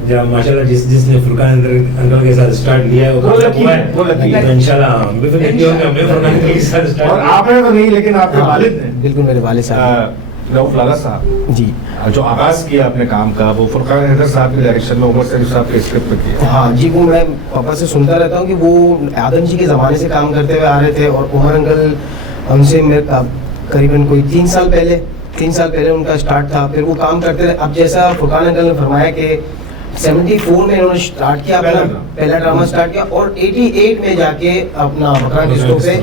जब माशाल्लाह जिसने फुरकान अंकल के साथ स्टार्ट किया वो इंशाल्लाह हम भी फुरकान अंकल के साथ स्टार्ट। और आपने तो नहीं, लेकिन आपके वालिद ने, बिल्कुल मेरे वालिद साहब रऊफ लाला साहब जी, जो आगाज किया अपने काम का, वो फुरकान हैदर साहब के डायरेक्शन में उमर शरीफ साहब के स्क्रिप्ट पे किया। हाँ जी, वो मैं पापा से सुनता रहता हूँ कि वो आदम जी के ज़माने से काम करते हुए आ रहे थे और उमर अंकल उनसे मेरे करीबन कोई 3 साल पहले उनका स्टार्ट था। फिर वो काम करते रहे। अब जैसा फुरकान अंकल ने फरमाया कि 74 में इन्होंने स्टार्ट किया, पहला ड्रामा स्टार्ट किया और 88 में जाके अपना बकरा डिस्को पे,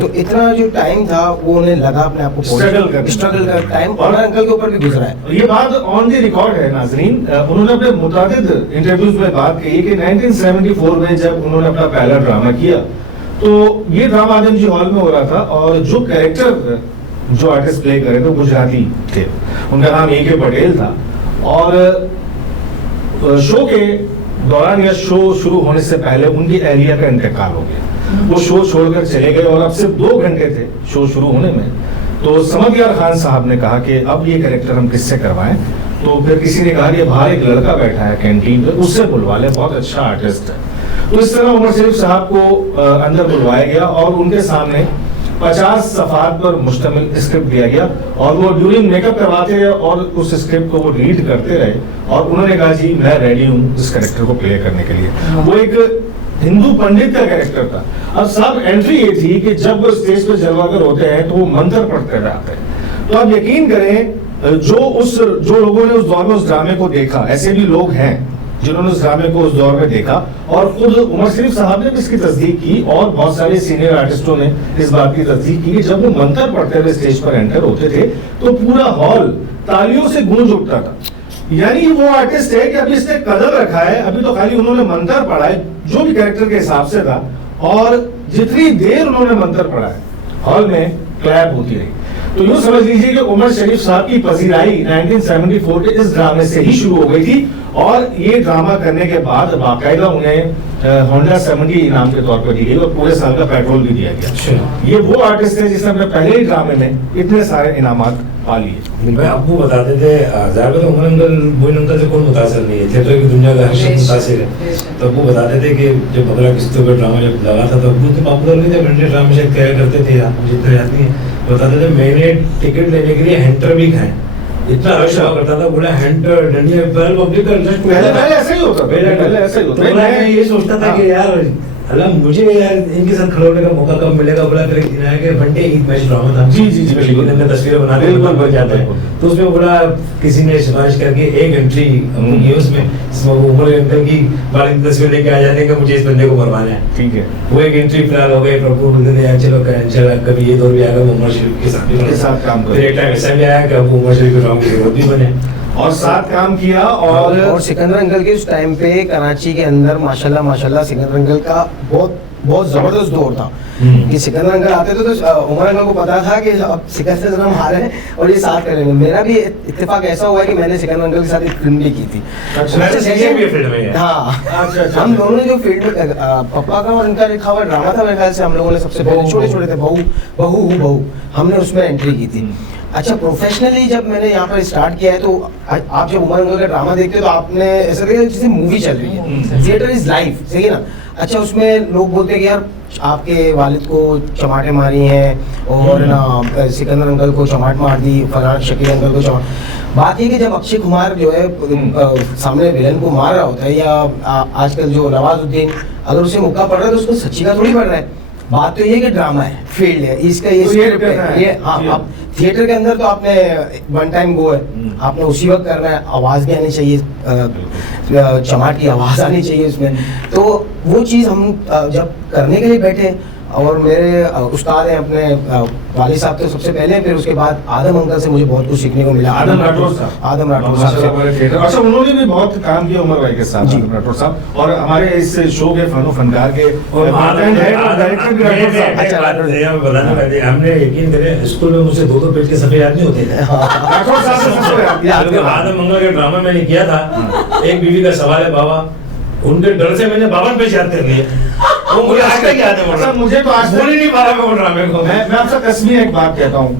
तो इतना जो टाइम था वो उन्हें लगा अपने आप को स्ट्रगल का टाइम और अंकल के ऊपर भी गुजरा है। ये बात ऑन द रिकॉर्ड है नाजरीन। उन्होंने अपने मुतादिद इंटरव्यूज में बात की कि 1974 में जब उन्होंने अपना पहला ड्रामा किया तो ये ड्रामा आदम जी हॉल में हो रहा था और जो कैरेक्टर जो आर्टिस्ट प्ले करे थे गुजराती थे, उनका नाम ए.के. पटेल था और शो के दौरान या शो शुरू होने से पहले उनकी एहलिया का इंतकाल हो गया। वो शो छोड़कर चले गए और अब सिर्फ 2 घंटे थे शो शुरू होने में। तो समदयार खान साहब ने कहा कि अब ये कैरेक्टर हम किससे करवाएं। तो फिर किसी ने कहा कि बाहर एक लड़का बैठा है कैंटीन पे, उससे बुलवा ले, बहुत अच्छा आर्टिस्ट है। तो इस तरह उमर शरीफ साहब को अंदर बुलवाया गया और उनके सामने 50 सफ़ात पर मुश्तमिल स्क्रिप्ट दिया गया और वो ड्यूरिंग मेकअप करवाते रहे और उस स्क्रिप्ट को वो रीड करते रहे और उन्होंने कहा जी मैं रेडी हूँ इस कैरेक्टर को प्ले करने के लिए। वो एक हिंदू पंडित का कैरेक्टर था। अब सब एंट्री ये थी कि जब वो स्टेज पर जलवागर होते हैं तो वो मंत्र पढ़ते हुए आते हैं। तो आप यकीन करें जो लोगों ने उस दौर में उस ड्रामे को देखा, ऐसे भी लोग हैं जिन्होंने उस ड्रामे को उस दौर में देखा और खुद उमर शरीफ साहब ने भी इसकी तस्दीक की और बहुत सारे सीनियर आर्टिस्टों ने इस बात की तस्दीक की कि जब वो मंत्र पढ़ते हुए स्टेज पर एंटर होते थे तो पूरा हॉल तालियों से गूंज उठता था। यानी वो आर्टिस्ट है कि अभी इसने कदम रखा है, अभी तो खाली उन्होंने मंत्र पढ़ा है जो भी कैरेक्टर के हिसाब से था और जितनी देर उन्होंने मंत्र पढ़ा है हॉल में क्लैप होती रही। तो यूं समझ लीजिए कि उमर शरीफ साहब की पजीराई 1974 के इस ड्रामे से ही शुरू हो गई थी और ये ड्रामा करने के बाद बाकायदा उन्हें होंडा 70 इनाम के तौर पर दी गई और पूरे साल का पेट्रोल भी दिया गया। ये वो आर्टिस्ट है जिसने अपने पहले ही ड्रामे में इतने सारे इनामात पा लिए। मैं आपको बताते थे ज़्यादा उमर अंकल मोइन अंकल से कौन मुतासिर नहीं है, थिएटर की दुनिया का हर शख्स मुतासिर है। तो आपको बताते थे कि जब बगला किस्तों पर ड्रामा जब लगा था तो वो तो पॉपुलर नहीं थे, ब्रांडेड ड्रामे से तैयार करते थे, आप मुझे इतना याद नहीं है। बताते थे मैंने टिकट लेने के लिए हैंटर भी खाए, इतना रश हुआ करता था, बोला हैंटर डंडिया पब्लिक का इंटरेस्ट पहले ऐसा ही होता, पहले ऐसा ही होता। तो मैं ये सोचता था कि यार अल्लाह मुझे यार इनके साथ खड़े होने का मौका कब मिलेगा। बोला फिर इनाया के वनडे ईद मैच ड्रामा था, जी जी जी बिल्कुल हमने तस्वीरें बनाते बिल्कुल बन जाते हैं। तो उसमें बोला किसी ने सिफारिश करके एक एंट्री की उसमें जिसमें उमर अंकल की बारी तस्वीर लेके आ जाने का, मुझे इस बंदे को मरवाना है। ठीक है, वो एक एंट्री फिलहाल हो गई। प्रभु बोलते थे यार चलो इंशाल्लाह कभी ये दौर भी आएगा उमर शरीफ के साथ काम करें। एक टाइम ऐसा भी आया कि अब उमर शरीफ के ड्रामा की जरूरत भी बने और साथ काम किया। और सिकंदर अंकल के उस टाइम पे कराची के अंदर माशाल्लाह सिकंदर अंकल का बहुत जबरदस्त दौर था कि सिकंदर अंकल आते थे तो उमर अंकल को पता था कि अब सिकंदर सर हम हारे हैं और ये साथ करेंगे। मेरा भी इत्तेफाक ऐसा हुआ कि मैंने सिकंदर अंकल के साथ एक फिल्म भी की थी। हम दोनों ने जो फील्ड में पप्पा का और इनका लिखा हुआ ड्रामा था, मेरे ख्याल से हम लोगों ने सबसे पहले छोटे थे बहू हमने उसमें एंट्री की थी। अच्छा, प्रोफेशनली जब मैंने यहाँ पर स्टार्ट किया है तो आप जब उमर अंकल का ड्रामा देखते हो तो आपने ऐसा देखा जैसे मूवी चल रही है, थिएटर इज लाइफ, सही है ना। अच्छा, उसमें लोग बोलते हैं कि यार आपके वालिद को चमाटे मारी हैं और ना सिकंदर अंकल को चमाट मार दी, फलाना शकील अंकल को चमाट। बात ये कि जब अक्षय कुमार जो है सामने विलन को मार रहा होता है या आजकल जो नवाजुद्दीन अगर उसे मौका पड़ रहा है तो उसको सच्ची का थोड़ी पड़ रहा है। बात तो ये है कि ड्रामा है, फील्ड है, इसका ये स्क्रिप्ट है, ये हाँ आप थिएटर के अंदर तो आपने वन टाइम गो है, आपने उसी वक्त करना है, आवाज़ भी आनी चाहिए, चमाट की आवाज़ आनी चाहिए उसमें। तो वो चीज़ हम जब करने के लिए बैठे और मेरे उस्ताद हैं अपने वालिद साहब तो सबसे पहले, फिर उसके बाद आदम अंकल से मुझे बहुत कुछ सीखने को मिला। आदम राठौर साहब, अच्छा उन्होंने भी बहुत काम किया उमर भाई के साथ, आदम राठौर साहब, और हमारे इस शो के फनो फनकार के डायरेक्टर भी राठौर साहब। हमने यकीन करें स्कूल में मुझसे 2-2 पेज के सफे याद नहीं होते थे। राठौर साहब आदम अंकल के ड्रामा मैंने किया था, एक बीवी का सवाल है बाबा, उनके डर से मैंने 52 पेज याद कर लिए। वो मुझे आज तक याद है। मुझे तो आज बोल ही नहीं पा रहा मैं ड्रामे को। मैं आपसे कसमी एक बात कहता हूँ,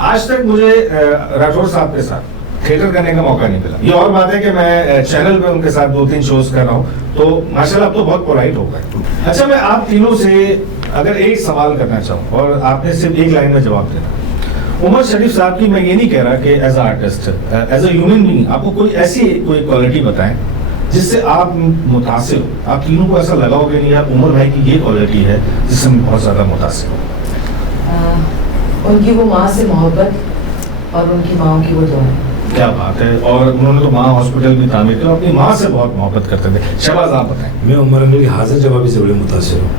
आज तक मुझे राठौर साहब के साथ थिएटर करने का मौका नहीं मिला। ये और बात है कि मैं चैनल पे उनके साथ 2-3 शोज कर रहा हूँ, तो माशाल्लाह अब तो बहुत पोलाइट हो गए। अच्छा, मैं आप तीनों से अगर एक सवाल करना चाहूँ और आपने सिर्फ एक लाइन में जवाब देना। उमर शरीफ साहब की, मैं ये नहीं कह रहा कि as a artist, as a human being आपको कोई ऐसी कोई क्वालिटी बताएं जिससे आप मुतासिर हो, आप तीनों को ऐसा लगा होगा नहीं यार उमर भाई की ये क्वालिटी है जिससे मैं बहुत ज़्यादा मुतासिर हूँ। उनकी वो माँ से मोहब्बत और उनकी माँ की वो दुआ। क्या बात है। और उन्होंने तो माँ हॉस्पिटल भी तामीर किया, अपनी माँ से बहुत मोहब्बत करते थे। शहबाज आप बताएं। मैं उमर अंकल की हाजिर जवाबी से बड़े मुतासिर हूँ।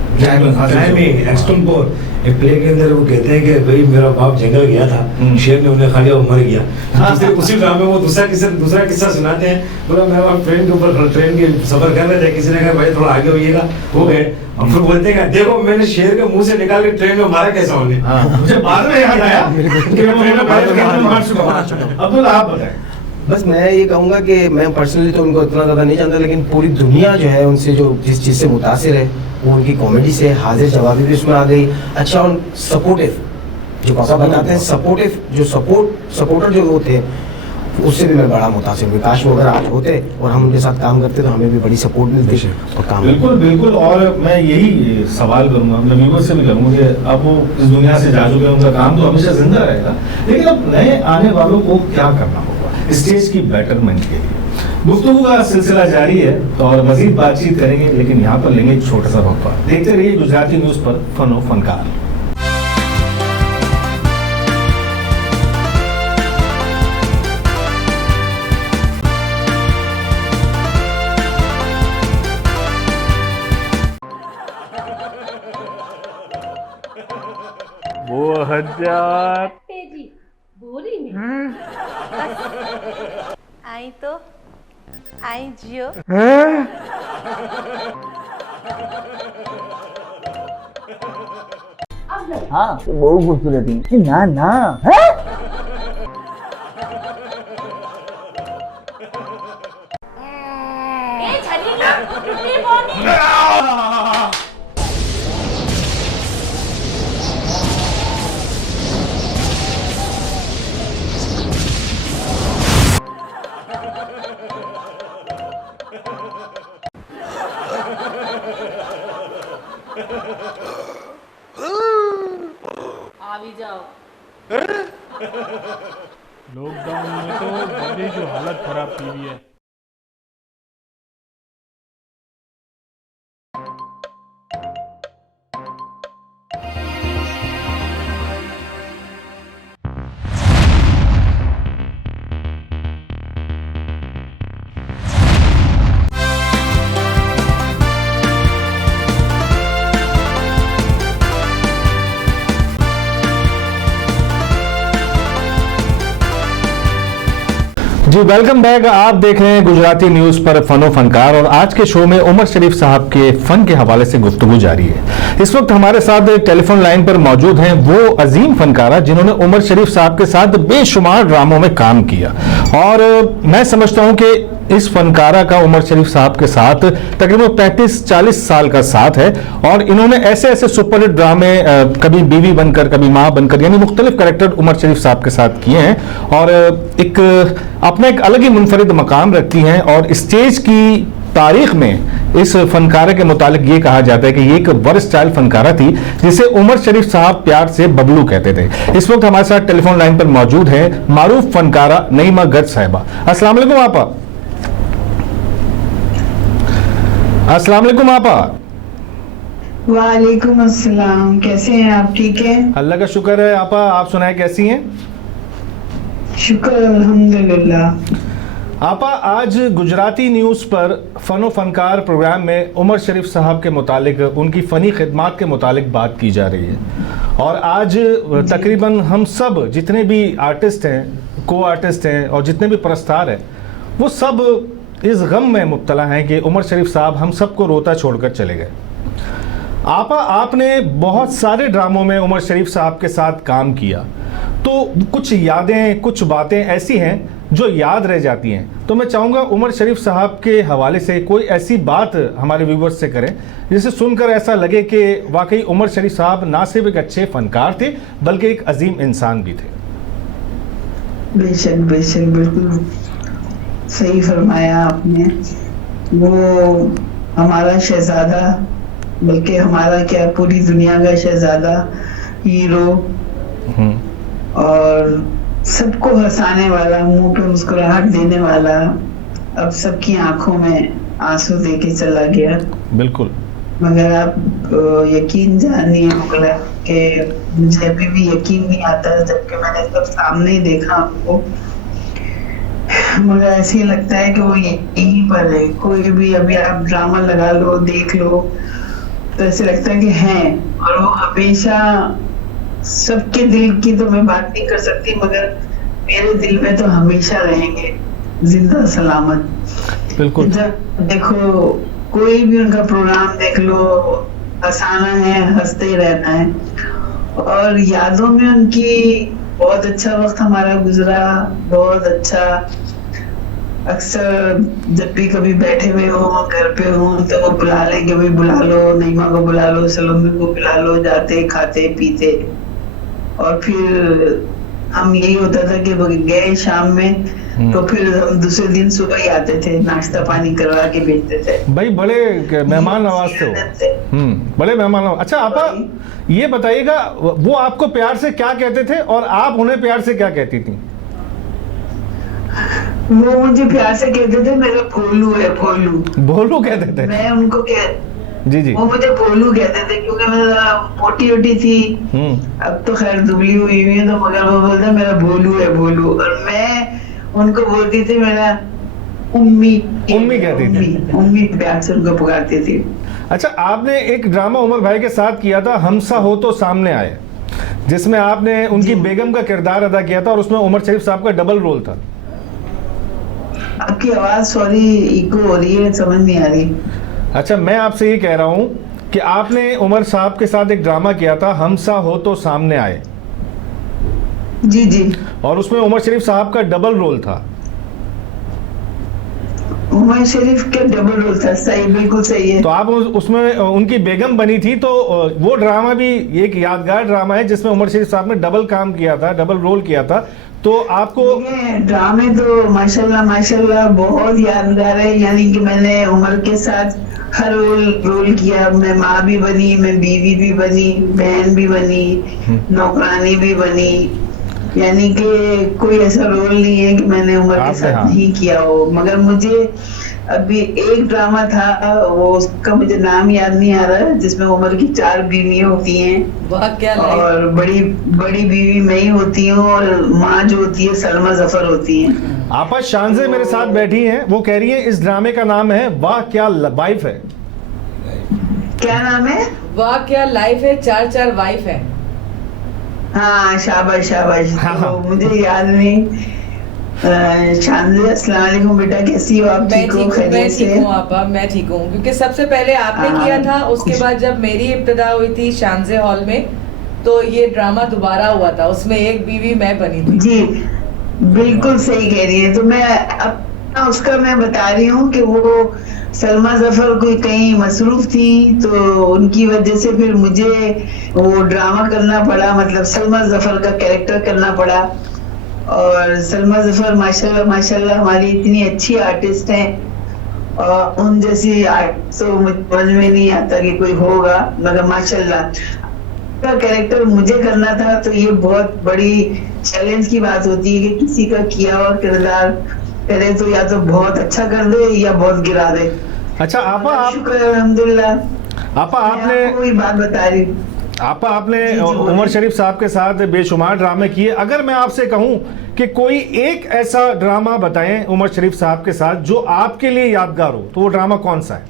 एक प्ले के अंदर वो कहते हैं कि भाई मेरा बाप जंगल गया था, शेर ने उन्हें खा लिया, मर गया। उसी ड्रामे में वो दूसरा किस्सा सुनाते हैं। बोला मेरा बाप ट्रेन के ऊपर ट्रेन के सफर कर रहे थे, किसी ने कहा भाई थोड़ा आगे होइएगा, हो गए। और फिर बोलते हैं देखो मैंने शेर के मुंह से निकाल के ट्रेन में मारा कैसा उन्हें। मुझे बाद में याद आया। अब्दुल आप बताएं। बस मैं ये कहूँगा कि मैं पर्सनली तो उनको इतना ज़्यादा नहीं जानता, लेकिन पूरी दुनिया जो है उनसे जो जिस चीज़ से मुतासिर है वो उनकी कॉमेडी से, हाजिर जवाबी भी उसमें आ गई। अच्छा, और सपोर्टिव जो पापा बताते हैं, सपोर्टिव जो सपोर्टर जो होते हैं उससे भी मैं बड़ा मुतासिर हुआ। काश वो अगर आज होते और हम उनके साथ काम करते तो हमें भी बड़ी सपोर्ट मिलती और काम बिल्कुल बिल्कुल। और मैं यही सवाल करूंगा, मतलब व्यूवर से भी करूंगा कि अब वो इस दुनिया से जा चुके हैं, उनका काम तो हमेशा जिंदा रहेगा, लेकिन अब नए आने वालों को क्या करना होगा स्टेज की बेटरमेंट के लिए? गुफ्तगू का सिलसिला जारी है और मजीद बातचीत करेंगे, लेकिन यहाँ पर लेंगे एक छोटा सा वक्फा। देखते रहिए गुजराती न्यूज पर फनो फनकार। वो हजार तेजी बोली में आई तो आई जियो हाँ બહુ ખૂબસૂરત ના ના ए छनी ना टूटी बोनी आवी जाओ। लॉकडाउन में तो बड़ी जो हालत खराब की हुई है। जी वेलकम बैक। आप देख रहे हैं गुजराती न्यूज पर फनो फनकार और आज के शो में उमर शरीफ साहब के फन के हवाले से गुफ्तगू जारी है। इस वक्त हमारे साथ टेलीफोन लाइन पर मौजूद हैं वो अजीम फनकारा जिन्होंने उमर शरीफ साहब के साथ बेशुमार ड्रामों में काम किया और मैं समझता हूं कि इस फनकारा का उमर शरीफ साहब के साथ तकरीबन 35-40 साल का साथ है और इन्होंने ऐसे ऐसे सुपरहिट ड्रामे कभी बीवी बनकर कभी माँ बनकर यानी मुख्तलिफ कैरेक्टर उमर शरीफ साहब के साथ किए हैं और एक अपना एक अलग ही मुनफरिद मकाम रखती हैं और स्टेज की तारीख में इस फनकारा के मुतालिक ये कहा जाता है कि ये एक वर्सटाइल फनकारा थी जिसे उमर शरीफ साहब प्यार से बबलू कहते थे। इस वक्त हमारे साथ टेलीफोन लाइन पर मौजूद है मारूफ फनकारा नईमा गर्ग साहिबा। अस्सलाम वालेकुम आपा। अस्सलाम वालेकुम आपा। वालेकुम अस्सलाम, कैसे हैं आप? ठीक है, अल्लाह का शुक्र है आपा, आप सुनाए कैसी हैं? शुक्र अल्हम्दुलिल्लाह। आपा आज गुजराती न्यूज़ पर फ़नो फ़नकार प्रोग्राम में उमर शरीफ साहब के मुतालिक उनकी फ़नी खिदमात के मुतालिक बात की जा रही है और आज तकरीबन हम सब जितने भी आर्टिस्ट हैं, को आर्टिस्ट हैं और जितने भी परस्तार हैं वो सब इस गम में मुब्तला हैं कि उमर शरीफ साहब हम सबको रोता छोड़कर चले गए। आपा आपने बहुत सारे ड्रामों में उमर शरीफ साहब के साथ काम किया, तो कुछ यादें कुछ बातें ऐसी हैं जो याद रह जाती हैं, तो मैं चाहूँगा उमर शरीफ साहब के हवाले से कोई ऐसी बात हमारे व्यूवर्स से करें जिसे सुनकर ऐसा लगे कि वाकई उमर शरीफ साहब ना सिर्फ एक अच्छे फनकार थे बल्कि एक अजीम इंसान भी थे। बेशक बेशक, बिल्कुल सही फरमाया आपने। वो हमारा शहजादा, बल्कि हमारा क्या पूरी दुनिया का शहजादा, हीरो और सबको हंसाने वाला, मुंह पे मुस्कुराहट देने वाला, अब सबकी आंखों में आंसू दे के चला गया। बिल्कुल। मगर आप यकीन जानिए मुगला कि मुझे अभी भी यकीन नहीं आता जबकि मैंने सब सामने ही देखा आपको, मगर ऐसे ही लगता है कि वो यहीं पर है। कोई भी अभी आप ड्रामा लगा लो, देख लो, तो ऐसे लगता है कि हैं, और वो हमेशा सबके दिल की तो मैं बात नहीं कर सकती मगर मेरे दिल में तो हमेशा रहेंगे जिंदा सलामत। बिल्कुल। देखो कोई भी उनका प्रोग्राम देख लो, हंसाना है, हंसते ही रहना है। और यादों में उनकी बहुत अच्छा वक्त हमारा गुजरा, बहुत अच्छा। अक्सर जब भी कभी बैठे हुए हो घर पे हो तो वो बुला लेंगे, भाई बुला लो नईमा को, बुला लो सलोमी को, बुला लो, जाते खाते पीते और फिर हम यही होता था कि वो गए शाम में तो फिर हम दूसरे दिन सुबह ही आते थे, नाश्ता पानी करवा के भेजते थे। भाई बड़े मेहमान नवाज थे वो। बड़े मेहमान नवाज। अच्छा आपा ये बताइएगा, वो आपको प्यार से क्या कहते थे और आप उन्हें प्यार से क्या कहती थी? वो मुझे प्यार से कहते थे मेरा भोलू है, भोलू। भोलू कहते थे? मैं उनको जी जी। वो मुझे भोलू कहते थे क्योंकि मैं मोटी ओटी थी। अब तो खैर दुबली हुई हुई है, तो मगर वो बोलते मेरा भोलू है, भोलू। और मैं उनको बोलती थी मेरा उम्मी। उम्मी कहती थी? उम्मी प्यार से उनको पुकारती थी। अच्छा आपने एक ड्रामा उमर भाई के साथ किया था, हमसा हो तो सामने आए, जिसमें आपने उनकी बेगम का किरदार अदा किया था और उसमें उमर शरीफ साहब का डबल रोल था। आपकी आवाज सॉरी इको हो रही है, समझ नहीं आ रही। अच्छा मैं आपसे ये कह रहा हूँ कि आपने उमर साहब के साथ एक ड्रामा किया था, हमसा हो तो सामने आए। जी जी। और उसमें उमर शरीफ साहब का डबल रोल था। उमर शरीफ का डबल रोल था, सही, बिल्कुल सही है। तो आप उसमें उनकी बेगम बनी थी, तो वो ड्रामा भी एक यादगार ड्रामा है जिसमें उमर शरीफ साहब ने डबल काम किया था, डबल रोल किया था। तो आपको ड्रामे तो माशाल्लाह माशाल्लाह बहुत यादगार है। यानी कि मैंने उमर के साथ हर रोल किया। मैं माँ भी बनी, मैं बीवी भी बनी, बहन भी बनी, नौकरानी भी बनी। यानी कि कोई ऐसा रोल नहीं है कि मैंने उमर के साथ नहीं किया हो। मगर मुझे अभी एक ड्रामा था, वो उसका मुझे नाम याद नहीं आ रहा, जिसमें उमर की 4 बीवियां होती हैं। वाह क्या और बड़ी बीवी मैं ही होती हूँ और माँ जो होती है सलमा जफर होती है। आपा शानजे मेरे साथ बैठी हैं, वो कह रही है इस ड्रामे का नाम है वाह क्या वाइफ है। क्या नाम है? वाह क्या लाइफ है, 4 वाइफ है। हाँ शाबाश शाबाश। तो मुझे याद नहीं। शानजे अस्सलाम वालेकुम बेटा, कैसी हो आप? ठीक हो? खैरियत से? मैं ठीक हूँ आपा, मैं ठीक हूँ। क्योंकि सबसे पहले आपने किया था, उसके बाद जब मेरी इब्तिदा हुई थी शानजे हॉल में, तो ये ड्रामा दोबारा हुआ था, उसमें एक बीवी मैं बनी थी। जी बिल्कुल सही कह रही है। तो मैं अब उसका मैं बता रही हूँ कि वो सलमा जफर कोई कहीं मसरूफ थी, तो उनकी वजह से फिर मुझे वो ड्रामा करना पड़ा, मतलब सलमा जफर का कैरेक्टर करना पड़ा। और सलमा जफर माशाल्लाह माशाल्लाह हमारी इतनी अच्छी आर्टिस्ट हैं, और उन जैसी आर्टिस्ट तो समझ में नहीं आता कि कोई होगा, मगर माशाल्लाह का कैरेक्टर मुझे करना था। तो ये बहुत बड़ी चैलेंज की बात होती है कि किसी का किया हुआ किरदार करे तो या तो बहुत अच्छा कर दे या बहुत गिरा दे। अच्छा आपा शुक्र अल्हम्दुलिल्लाह। आपा आपने कोई बात बता रही। आपा आपने उमर शरीफ साहब के साथ बेशुमार ड्रामे किए। अगर मैं आपसे कहूं कि कोई एक ऐसा ड्रामा बताएं उमर शरीफ साहब के साथ जो आपके लिए यादगार हो, तो वो ड्रामा कौन सा है?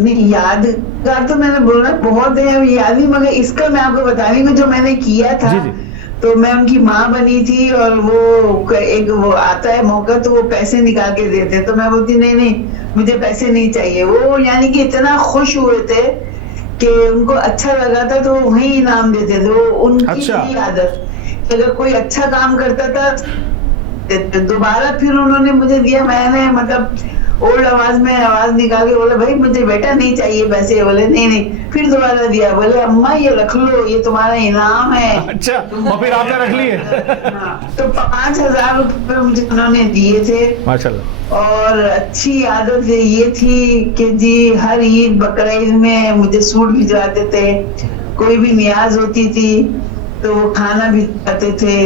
नहीं यादगार तो मैंने बोला बहुत है, याद ही, मगर इसका मैं आपको बता रही हूँ जो मैंने किया था। जी जी। तो मैं उनकी माँ बनी थी और वो आता है मौका तो वो पैसे निकाल के देते, तो मैं बोलती नहीं नहीं मुझे पैसे नहीं चाहिए। वो यानी कि इतना खुश हुए थे कि उनको अच्छा लगा था तो वही इनाम देते थे। वो उनकी आदत, अगर कोई अच्छा काम करता था दोबारा फिर उन्होंने मुझे दिया। मैंने मतलब ओल्ड आवाज में आवाज निकाल के बोला भाई मुझे बेटा नहीं चाहिए पैसे। बोले नहीं नहीं, फिर दोबारा दिया, बोले अम्मा ये रख लो, ये तुम्हारा इनाम है। अच्छा, और फिर आपने रख लिए? तो 5,000 रुपए मुझे उन्होंने दिए थे माशाल्लाह। और अच्छी आदत ये थी कि जी हर ईद बकरीद में मुझे सूट भिजवाते थे, कोई भी नियाज होती थी तो वो खाना भिजवाते थे।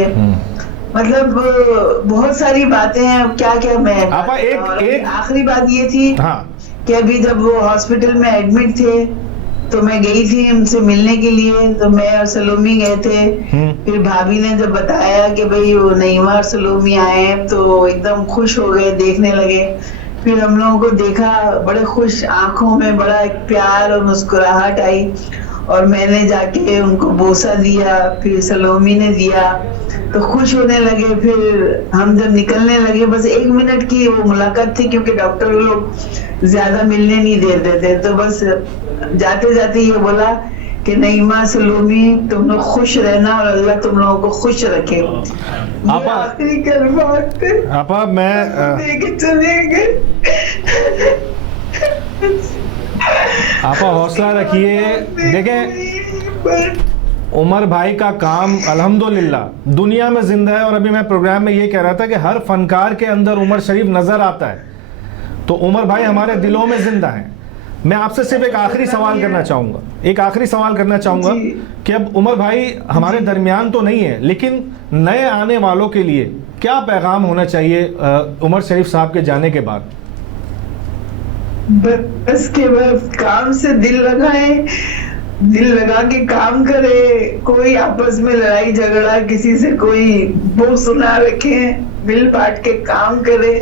मतलब बहुत सारी बातें हैं, क्या क्या मैं एक आखिरी बात ये थी कि अभी जब वो हॉस्पिटल में एडमिट थे तो मैं गई थी उनसे मिलने के लिए, तो मैं और सलोमी गए थे। फिर भाभी ने जब बताया कि भाई वो नईमा और सलोमी आए हैं तो एकदम खुश हो गए, देखने लगे। फिर हम लोगों को देखा, बड़े खुश आंखों में बड़ा एक प्यार और मुस्कुराहट आई और मैंने जाके उनको बोसा दिया, फिर सलोमी ने दिया तो खुश होने लगे। फिर हम जब निकलने लगे, बस 1 मिनट की वो मुलाकात थी क्योंकि डॉक्टर लोग ज्यादा मिलने नहीं देते थे, तो बस जाते जाते ये बोला कि नईमा सलोमी तुम लोग खुश रहना और अल्लाह तुम लोगों को खुश रखे। आखिरी कलमात आपा मैं चलेंगे। आपा हौसला रखिए। देखें उमर भाई का काम अल्हम्दुलिल्लाह दुनिया में जिंदा है। और अभी मैं प्रोग्राम में ये कह रहा था कि हर फनकार के अंदर उमर शरीफ नजर आता है, तो उमर भाई हमारे दिलों में जिंदा हैं। मैं आपसे सिर्फ एक आखिरी सवाल करना चाहूँगा, कि अब उमर भाई हमारे दरमियान तो नहीं है, लेकिन नए आने वालों के लिए क्या पैगाम होना चाहिए उमर शरीफ साहब के जाने के बाद? बस के बस काम से दिल लगा के काम करे, कोई आपस में लड़ाई झगड़ा किसी से कोई बुग्ज ना रखे, मिल बांट के काम करे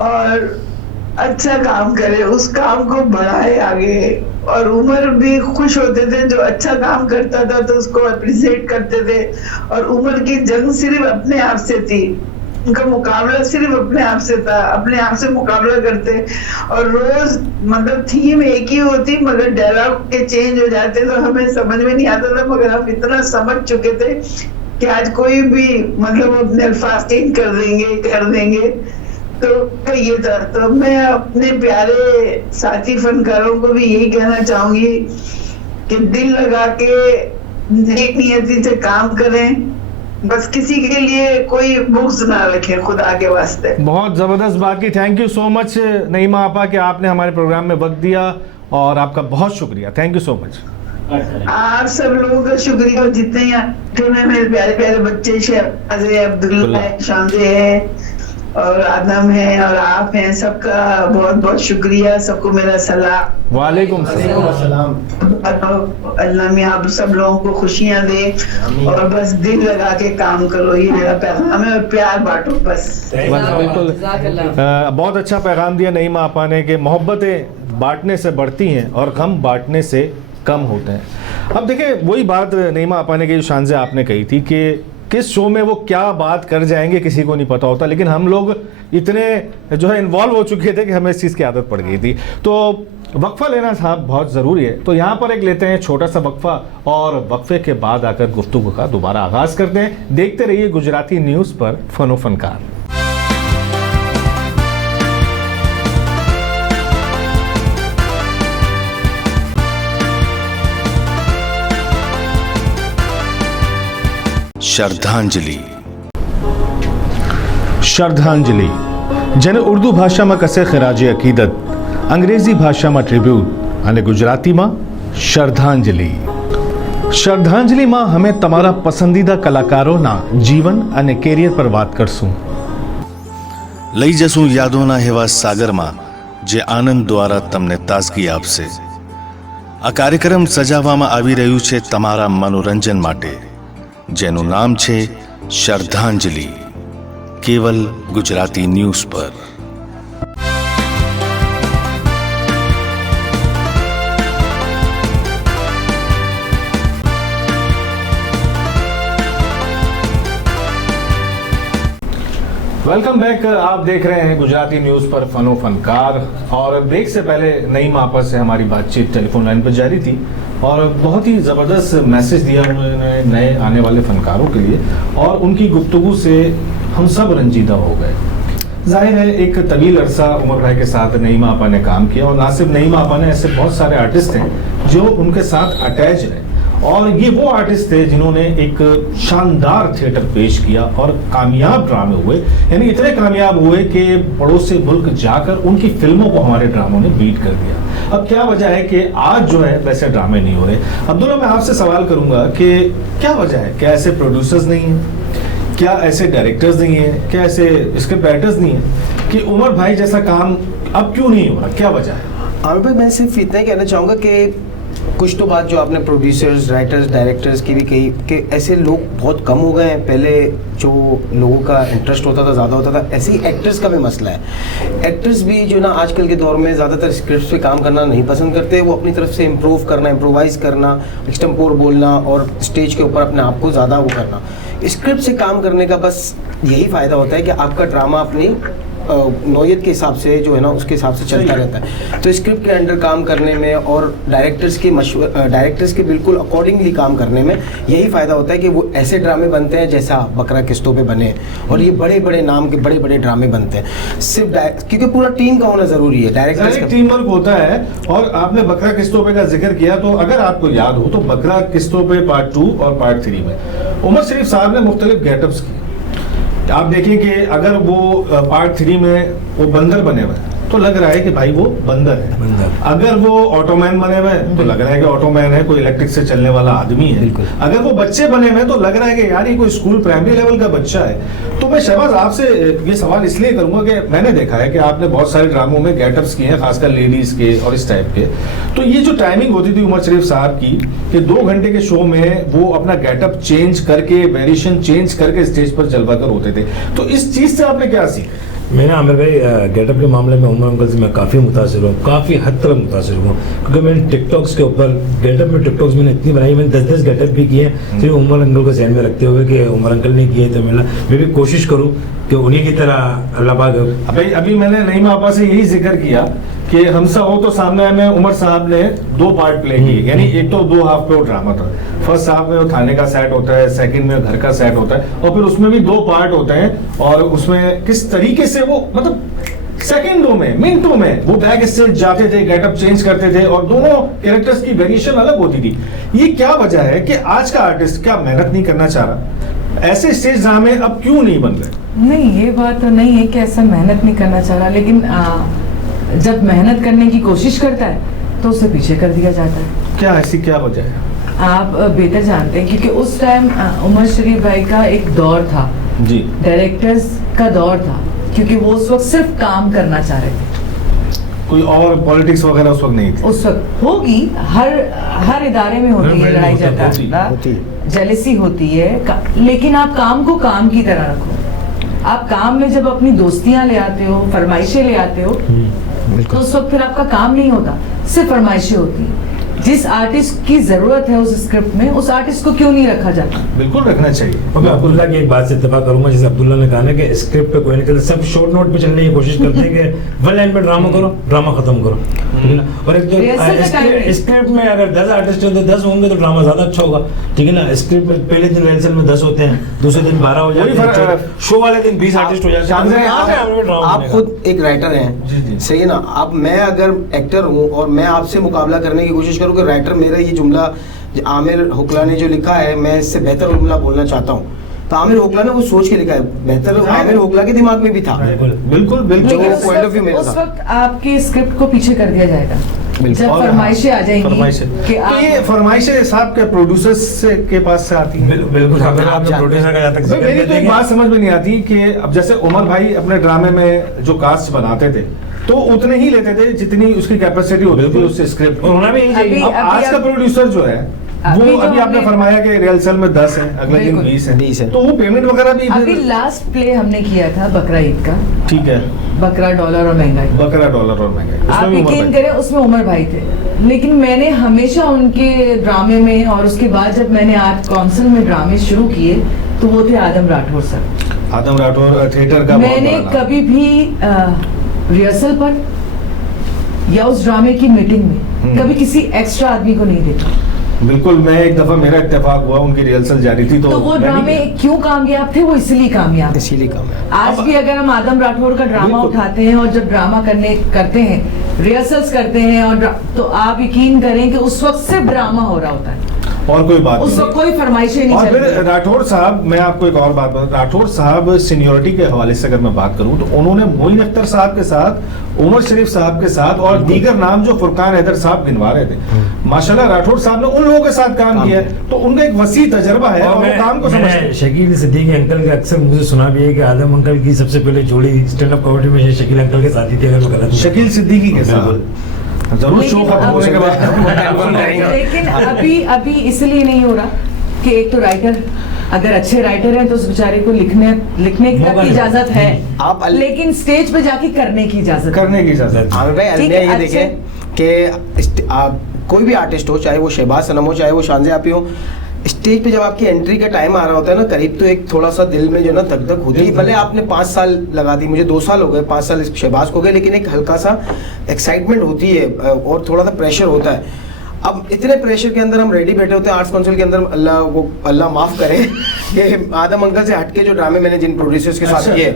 और अच्छा काम करे, उस काम को बढ़ाए आगे। और उमर भी खुश होते थे, जो अच्छा काम करता था तो उसको अप्रिशिएट करते थे। और उमर की जंग सिर्फ अपने आप से थी, उनका मुकाबला सिर्फ अपने आप से था, अपने आप से मुकाबला करते। और रोज मतलब थीम एक ही होती, मगर डायलॉग के चेंज हो जाते तो हमें समझ में नहीं आता था, मगर हम इतना समझ चुके थे कि आज कोई भी मतलब अपने अल्फाज चेंज कर देंगे। तो ये था। तो मैं अपने प्यारे साथी फनकारों को भी यही कहना चाहूंगी कि दिल लगा के नेक नियति से काम करें, बस किसी के लिए कोई बुग्ज ना रखें, खुदा के वास्ते। बहुत जबरदस्त बात की। थैंक यू सो मच नईमा आपा कि आपने हमारे प्रोग्राम में वक्त दिया, और आपका बहुत शुक्रिया। Thank you so much. आप सब लोगों का शुक्रिया, जितने यहाँ मेरे प्यारे प्यारे बच्चे शहबाज है, अब्दुल्ला है, शांजे है और आदम है और आप हैं, सबका बहुत बहुत शुक्रिया। सबको मेरा सलाम। वालेकुम सलाम। अल्लाह में आप सब लोगों को खुशियां दे और बस दिल लगा के काम करो, ये मेरा पैगाम है। और प्यार बांटो बस। बिल्कुल बहुत अच्छा पैगाम दिया नईमा आपा ने कि मोहब्बतें बांटने से बढ़ती हैं और गम बांटने से कम होते हैं। अब देखिए वही बात नईमा आपा ने की शान से आपने कही थी कि किस शो में वो क्या बात कर जाएंगे किसी को नहीं पता होता, लेकिन हम लोग इतने जो है इन्वॉल्व हो चुके थे कि हमें इस चीज़ की आदत पड़ गई थी। तो वक्फा लेना साहब बहुत ज़रूरी है, तो यहाँ पर एक लेते हैं छोटा सा वक्फा और वक्फे के बाद आकर गुफ्तगू का दोबारा आगाज़ करते हैं। देखते रहिए गुजराती न्यूज़ पर फनो फनकार। श्रद्धांजलि જેને ઉર્દુ ભાષામાં કસે ખરાજે અકીદત, અંગ્રેજી ભાષામાં ટ્રિબ્યુટ અને ગુજરાતીમાં શ્રદ્ધાંજલિ। શ્રદ્ધાંજલિમાં અમે તમારા પસંદીદા કલાકારોના જીવન અને કેરિયર પર વાત કરશું। લઈ જશું યાદોના એવા સાગરમાં જે આનંદ દ્વારા તમને તાજગી આપશે। આ કાર્યક્રમ સજાવવામાં આવી રહ્યું છે તમારા મનોરંજન માટે, જેનું નામ છે શ્રદ્ધાંજલિ, केवल गुजराती न्यूज़ पर। Welcome back. आप देख रहे हैं गुजराती न्यूज़ पर फनो फनकार। और ब्रेक से पहले नईमा आपा से हमारी बातचीत टेलीफोन लाइन पर जारी थी और बहुत ही ज़बरदस्त मैसेज दिया उन्होंने नए आने वाले फनकारों के लिए, और उनकी गुफ्तगू से हम सब रंजीदा हो गए। जाहिर है एक तवील अरसा उमर भाई के साथ नईमा आपा ने काम किया, और ना सिर्फ नईमा आपा ने, ऐसे बहुत सारे आर्टिस्ट हैं जो उनके साथ अटैच रहे। और ये वो आर्टिस्ट थे जिन्होंने एक शानदार थिएटर पेश किया और कामयाब ड्रामे हुए, यानी इतने कामयाब हुए कि पड़ोसी मुल्क जाकर उनकी फिल्मों को हमारे ड्रामों ने बीट कर दिया। अब क्या वजह है कि आज जो है वैसे ड्रामे नहीं हो रहे? अब्दुल्ला, मैं आपसे सवाल करूंगा कि क्या वजह है? क्या ऐसे प्रोड्यूसर्स नहीं हैं, क्या ऐसे डायरेक्टर्स नहीं हैं, क्या ऐसे स्क्रिप्ट राइटर्स नहीं हैं कि उमर भाई जैसा काम अब क्यों नहीं हो रहा? क्या वजह है? आमिर भाई, मैं सिर्फ इतना ही कहना चाहूँगा कि कुछ तो बात जो आपने प्रोड्यूसर्स, राइटर्स, डायरेक्टर्स की भी कही कि ऐसे लोग बहुत कम हो गए हैं। पहले जो लोगों का इंटरेस्ट होता था, ज़्यादा होता था। ऐसे ही एक्टर्स का भी मसला है। एक्टर्स भी जो ना आजकल के दौर में ज़्यादातर स्क्रिप्ट पे काम करना नहीं पसंद करते। वो अपनी तरफ से इम्प्रूव करना, इम्प्रोवाइज़ करना, एक्सटेम्पोर बोलना और स्टेज के ऊपर अपने आप को ज़्यादा वो करना। स्क्रिप्ट से काम करने का बस यही फ़ायदा होता है कि आपका ड्रामा अपनी नौयत के हिसाब से जो है ना उसके हिसाब से चलता रहता है। तो स्क्रिप्ट के अंडर काम करने में और डायरेक्टर्स के बिल्कुल अकॉर्डिंगली काम करने में यही फ़ायदा होता है कि वो ऐसे ड्रामे बनते हैं जैसा बकरा किस्तों पे बने, और ये बड़े बड़े नाम के बड़े बड़े ड्रामे बनते हैं सिर्फ क्योंकि पूरा टीम का होना ज़रूरी है। डायरेक्टर्स का टीम वर्क होता है। और आपने बकरा किस्तों पे का जिक्र किया, तो अगर आपको याद हो तो बकरा किस्तों पे पार्ट 2 और पार्ट 3 में उमर शरीफ साहब ने मुख्तलिफ गेटअप्स की। आप देखिए कि अगर वो पार्ट 3 में वो बंदर बने हुए हैं तो लग रहा है कि भाई वो बंदर है। अगर वो ऑटोमैन बने हुए हैं तो लग रहा है कि ऑटोमैन है, कोई इलेक्ट्रिक से चलने वाला आदमी है। अगर वो बच्चे बने हुए हैं तो लग रहा है कि यार ये कोई स्कूल प्राइमरी लेवल का बच्चा है। तो मैं शहबाज आपसे ये सवाल इसलिए करूंगा कि मैंने देखा है कि आपने बहुत सारे ड्रामों में गेटअप्स किए हैं, खासकर लेडीज के और इस टाइप के। तो ये जो टाइमिंग होती थी उमर शरीफ साहब की कि 2 घंटे के शो में वो अपना गेटअप चेंज करके, वेरिएशन चेंज करके स्टेज पर जलवा कर होते थे, तो इस चीज से आपने क्या सीखा? मैंने आमिर भाई गेटअप के मामले में उमर अंकल से मैं काफ़ी मुतासिर हूँ, काफ़ी हद तक मुतासिर हूँ, क्योंकि मैंने टिकटॉक्स के ऊपर गेटअप में टिकटॉक्स मैंने इतनी बनाई, मैंने 10-10 गेटअप भी किए सिर्फ उमर अंकल को ध्यान में रखते हुए कि उमर अंकल ने किए तो मैं भी कोशिश करूँ कि उन्हीं की तरह अल्लाह पाक। अभी मैंने नईमा आपा से यही जिक्र किया कि हमसा हो तो सामने में उमर साहब ने 2 पार्ट प्ले किए, यानी एक तो 2 हाफ पे वो ड्रामा था। फर्स्ट हाफ में वो थाने का सेट होता है, सेकंड में घर का सेट होता है, और फिर उसमें भी 2 पार्ट होते हैं। और उसमें किस तरीके से वो मतलब सेकंडों में, मिनटों में वो बैक स्टेज जाते थे, गेटअप चेंज करते थे, और दोनों कैरेक्टर्स की वेरिएशन अलग होती थी। ये क्या वजह है कि आज का आर्टिस्ट क्या मेहनत नहीं करना चाह रहा? ऐसे स्टेज ड्रामे अब क्यों नहीं बन रहे? नहीं, ये बात तो नहीं है कि ऐसा मेहनत नहीं करना चाह रहा, लेकिन जब मेहनत करने की कोशिश करता है तो उसे पीछे कर दिया जाता है। क्या ऐसी क्या वजह है? आप बेहतर जानते हैं, क्योंकि उस टाइम उमर शरीफ भाई का एक दौर था जी, डायरेक्टर्स का दौर था, क्योंकि वो उस वक्त सिर्फ काम करना चाह रहे थे, कोई और पॉलिटिक्स वगैरह उस वक्त नहीं थी। उस वक्त होगी, हर इदारे में होती है लड़ाई झगड़ा, जेलसी होती है, लेकिन आप काम को काम की तरह रखो। आप काम में जब अपनी दोस्तियां ले आते हो, फरमाइशें ले आते हो, तो उस वक्त फिर आपका काम नहीं होता, सिर्फ फरमाइशें होती हैं। जिस आर्टिस्ट की जरूरत है उस स्क्रिप्ट में, उस आर्टिस्ट को क्यों नहीं रखा जाता? बिल्कुल रखना चाहिए। और मैं अब्दुल्ला की एक बात से इत्तेफाक करूंगा, जैसे अब्दुल्ला ने कहा ना कि स्क्रिप्ट पे कोई नहीं करता, सब शॉर्ट नोट पे चलने की कोशिश करते हैं कि 1 लाइन पे ड्रामा करो, ड्रामा खत्म करो, ठीक है ना। और एक तो स्क्रिप्ट में अगर 10 आर्टिस्ट होते 10 होंगे तो ड्रामा ज्यादा अच्छा होगा, ठीक है ना। स्क्रिप्ट में पहले दिन रिहर्सल में 10 होते हैं, दूसरे दिन 12 हो जाते हैं, शो वाले दिन 20 आर्टिस्ट हो जाते हैं। आप खुद एक राइटर हैं, सही है ना। आप, मैं अगर एक्टर हूँ और मैं आपसे मुकाबला करने की कोशिश करूँ कि राइटर मेरा ये जुमला आमिर हुक्ला ने जो लिखा है मैं इससे बेहतर जुमला बोलना चाहता हूँ, तो आमिर हुक्ला ने वो सोच के लिखा है, बेहतर आमिर हुक्ला के दिमाग में भी था। बिल्कुल पॉइंट ऑफ व्यू उस वक्त आपके स्क्रिप्ट को पीछे कर दिया जाएगा जब फरमाइशें आ जाएंगी कि तो ये फरमाइशें साहब के प्रोड्यूसर्स के पास से आती हैं। बिल्कुल प्रोड्यूसर का जहाँ तक मेरी तो एक बात समझ में नहीं आती कि अब जैसे उमर भाई अपने ड्रामे में जो कास्ट बनाते थे तो उतने ही लेते थे जितनी उसकी कैपेसिटी होती थी उस स्क्रिप्ट। होना भी यही चाहिए। अब आज का प्रोड्यूसर जो है वो अभी आपने फरमाया कि रिहर्सल में 10 है, अगले दिन 20 है, तो वो पेमेंट वगैरह भी। अभी लास्ट प्ले हमने किया था बकरा ईद का, ठीक है, बकरा डॉलर और महंगाई, बकरा डॉलर और महंगाई, आप यकीन करें उसमें उमर भाई थे, लेकिन मैंने हमेशा उनके ड्रामे में, और उसके बाद जब मैंने आर्ट काउंसिल में ड्रामे शुरू किए तो वो थे आदम राठौर सर। आदम राठौर थिएटर का मैंने कभी भी रिहर्सल पर या उस ड्रामे की मीटिंग में कभी किसी एक्स्ट्रा आदमी को नहीं देखा। बिल्कुल, मैं एक दफा मेरा इत्तेफाक हुआ, उनकी रिहर्सल जारी थी तो वो ड्रामे क्यों कामयाब थे? वो इसलिए कामयाब। आज भी अगर हम आदम राठौर का ड्रामा उठाते हैं और जब ड्रामा करते हैं, रिहर्सल्स करते हैं, और तो आप यकीन करें कि उस वक्त सिर्फ ड्रामा हो रहा होता है और कोई बात उस वक्त कोई फरमाइशें नहीं। और फिर राठौर साहब, मैं आपको एक और बात बता, राठौर साहब सीनियरिटी के हवाले से अगर मैं बात करूं तो उन्होंने मोइन अख्तर साहब के साथ, उमर शरीफ साहब के साथ और दीगर नाम जो फुरकान हैदर साहब गिनवा रहे थे, माशाल्लाह राठौर साहब ने उन लोगों के साथ काम किया है, तो उनका एक वसी तजर्बा है और वो काम को समझते हैं। शकील सिद्दीकी अंकल के अक्सर मुझे सुना भी है कि आदम अंकल की सबसे पहले जोड़ी स्टैंड अप कॉमेडी में शकील अंकल के साथ ही थी, अगर मैं गलत। शकील सिद्दीकी के साथ जरूर शो खत्म होने के बाद। लेकिन अभी इसलिए नहीं हो रहा कि एक तो राइटर, अगर अच्छे राइटर हैं तो उस बेचारे को लिखने तक की इजाजत है, लेकिन स्टेज पे जाके करने की इजाजत ये देखें कि कोई भी आर्टिस्ट हो, चाहे वो शहबाज सनम हो, चाहे वो शानज़े आपी हो, स्टेज पे जब आपकी एंट्री का टाइम आ रहा होता है ना करीब, तो एक थोड़ा सा दिल में जो ना धक धक होती है। भले आपने 5 साल लगा दी, मुझे 2 साल हो गए, 5 साल शहबाज को गए, लेकिन एक हल्का सा एक्साइटमेंट होती है और थोड़ा सा प्रेशर होता है। अब इतने प्रेशर के अंदर हम रेडी बैठे होते हैं आर्ट्स काउंसिल के अंदर, अल्लाह माफ करे कि आदम अंकल से हटके जो ड्रामे मैंने जिन प्रोड्यूसर्स के साथ किए,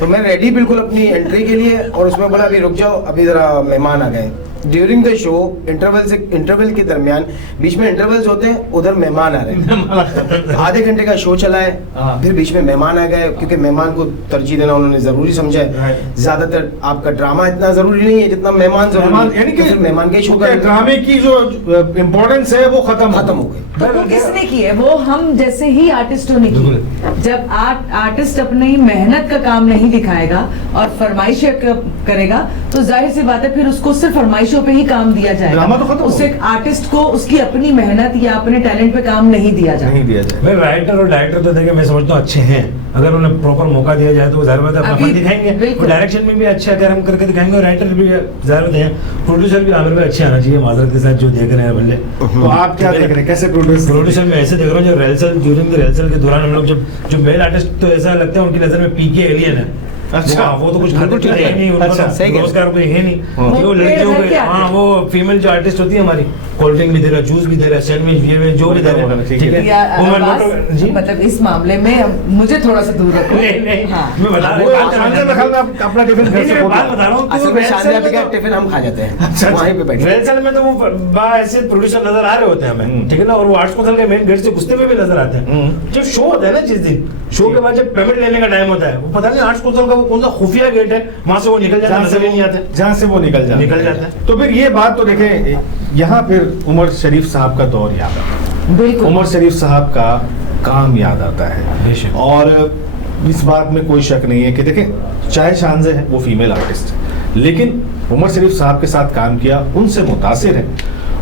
तो मैं रेडी बिल्कुल अपनी एंट्री के लिए, और उसमें बोला अभी रुक जाओ, अभी जरा मेहमान आ गए। ड्यूरिंग द शो इंटरवल के दरमियान, बीच में इंटरवल्स होते हैं, उधर मेहमान आ रहे हैं। आधे घंटे का शो चला है, फिर बीच में मेहमान आ गए, क्योंकि मेहमान को तरजीह देना उन्होंने जरूरी समझा है। ज्यादातर आपका ड्रामा इतना जरूरी नहीं है जितना मेहमान जरूरी, यानी कि मेहमान के शो का ड्रामे की जो इम्पोर्टेंस है वो खत्म हो गई। तो वो किसने की है? वो हम जैसे ही आर्टिस्टों ने की। जब आर्टिस्ट अपनी मेहनत का काम नहीं दिखाएगा और फरमाइश करेगा, तो जाहिर सी बात है फिर उसको सिर्फ फरमाइशों पे ही काम दिया जाएगा। तो उस एक आर्टिस्ट को उसकी अपनी मेहनत या अपने टैलेंट पे काम नहीं दिया जाएगा। भाई राइटर और डायरेक्टर तो देखिए मैं समझता हूँ अच्छे हैं, अगर उन्हें प्रॉपर मौका दिया जाए तो जाहिर बात है अपना फन दिखाएंगे। और डायरेक्शन में भी अच्छे अगर हम करके दिखाएंगे, और राइटर भी जाहिर बात है, प्रोड्यूसर भी आमिर भाई अच्छे आना चाहिए माजरत के साथ जो देख रहे हैं बल्ले। तो आप क्या देख रहे हैं, कैसे प्रोड्यूसर में ऐसे देख रहा हूँ जो रिहर्सल ड्यूरिंग द रिहर्सल के दौरान हम लोग जो मेल आर्टिस्ट तो ऐसा लगता है उनकी नजर में पीके एलियन है। अच्छा, वो तो कुछ खाते है नहीं, अच्छा, रोजगार कोई है नहीं, वो लड़कियों के, हाँ वो फीमेल जो आर्टिस्ट होती है हमारी, कोल्ड ड्रिंक भी दे रहा, जूस भी दे रहा, सैंडविच ये जो भी दे रहा है, ठीक है। मतलब इस मामले में मुझे थोड़ा सा दूर रखो। मैं बता रहा हूँ अपना टिफिन घर से बता रहा हूँ, असल में शादी का टिफिन हम खा जाते हैं वहीं पे बैठे। रिहर्सल में तो वो ऐसे प्रोड्यूसर नजर आ रहे होते हैं हमें, ठीक है ना, और वो आर्ट्स काउंसिल के मेन गेट से घुसते हुए भी नजर आते हैं। जब शो होता है ना, जिस दिन शो के बाद जब पेमेंट लेने का टाइम होता है, वो पता नहीं आर्ट्स काउंसिल का वो कौन सा खुफिया गेट है, वहां से वो निकल जाता है, नजर ही नहीं आते, जहाँ से वो निकल जाता है। तो फिर ये बात तो देखें, यहाँ फिर उमर शरीफ साहब का दौर याद आता है, उमर शरीफ साहब का काम याद आता है, और इस बात में कोई शक नहीं है कि देखें चाहे शानज़े है वो फीमेल आर्टिस्ट, लेकिन उमर शरीफ साहब के साथ काम किया, उनसे मुतासिर है,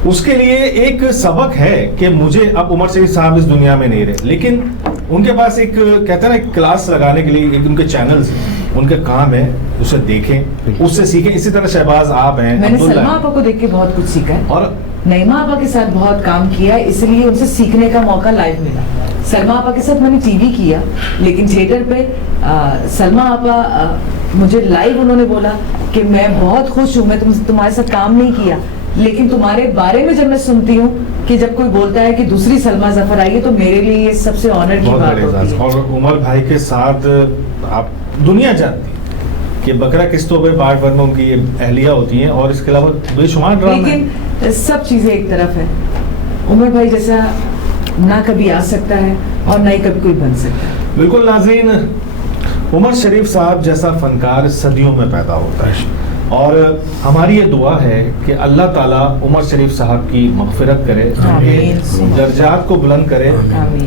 उसके लिए एक सबक है कि मुझे, अब उमर शरीफ साहब इस दुनिया में नहीं रहे, लेकिन उनके पास एक कहते हैं ना एक क्लास लगाने के लिए एक उनके चैनल्स, उनके काम है, उसे देखें, उससे सीखें। इसी तरह शहबाज आप हैं, मैंने सलमा आपा को देख के बहुत कुछ सीखा है, और नईमा आपा के साथ बहुत काम किया है, इसलिए उनसे सीखने का मौका लाइव मिला। सलमा आपा के साथ मैंने टीवी किया, लेकिन थिएटर पे सलमा आपा मुझे लाइव उन्होंने बोला कि मैं बहुत खुश हूँ, मैं तुम्हारे साथ काम नहीं किया, लेकिन तुम्हारे बारे में जब मैं सुनती हूँ कि जब कोई बोलता है कि दूसरी सलमा जफर आई है, तो मेरे लिए ये सबसे ऑनर की बात होती है। और उमर भाई के साथ आप दुनिया जानती है कि बकरा किस्तों पे पार्ट 1 में उनकी अहलिया होती हैं, और इसके अलावा बेशुमार ड्रामा, लेकिन सब चीजें एक तरफ है, उमर भाई जैसा ना कभी आ सकता है और ना ही कभी कोई बन सकता है। बिल्कुल नाज़रीन, उमर शरीफ साहब जैसा फनकार सदियों में पैदा होता है, और हमारी ये दुआ है कि अल्लाह ताला उमर शरीफ साहब की मग़फ़िरत करे, उनके दर्जात को बुलंद करे,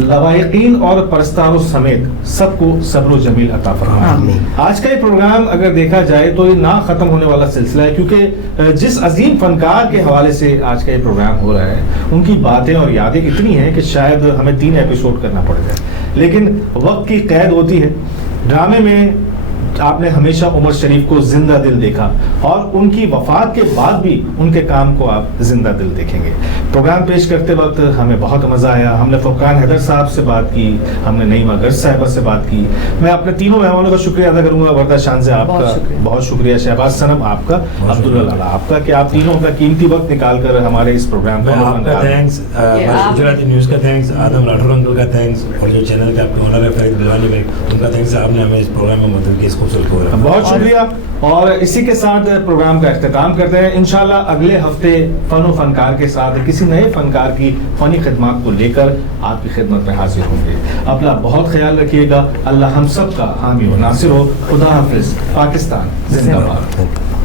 लवाइकीन और परस्तारों समेत सबको सब्र जमील अता फरमाए। आज का ये प्रोग्राम अगर देखा जाए तो ये ना ख़त्म होने वाला सिलसिला है, क्योंकि जिस अजीम फनकार के हवाले से आज का ये प्रोग्राम हो रहा है, उनकी बातें और यादें इतनी हैं कि शायद हमें 3 एपिसोड करना पड़ जाए, लेकिन वक्त की कैद होती है। ड्रामे में आपने हमेशा उमर शरीफ को जिंदा दिल देखा, और उनकी वफात के बाद भी उनके काम को आप जिंदा दिल देखेंगे। प्रोग्राम पेश करते वक्त हमें बहुत मज़ा आया, हमने फुरकान हैदर साहब से बात की, हमने नईमा गर्ज साहिबा से बात की। मैं अपने तीनों मेहमानों का शुक्रिया अदा करूंगा, वर्दा शानज़े आपका बहुत शुक्रिया, शहबाज सनम आपका, अब्दुल्ला लाला आपका, कि आप तीनों का कीमती वक्त निकाल कर हमारे इस प्रोग्राम को, थैंक्स गुजराती न्यूज़ का थैंक्स, आदम राठौर अंकल का थैंक्स, और जो चैनल के आपके ओनर है फरीद बिलवानी भाई, उनका थैंक्स, आपने हमें इस प्रोग्राम में मदद की, बहुत शुक्रिया। और इसी के साथ प्रोग्राम का इख्तिताम करते हैं। इंशाल्लाह अगले हफ्ते फन और फनकार के साथ किसी नए फनकार की फनी खिदमत को लेकर आपकी खिदमत में हाजिर होंगे। अपना बहुत ख्याल रखिएगा। अल्लाह हम सब का हामी और नासिर हो। खुदा हाफिज। पाकिस्तान जिंदाबाद।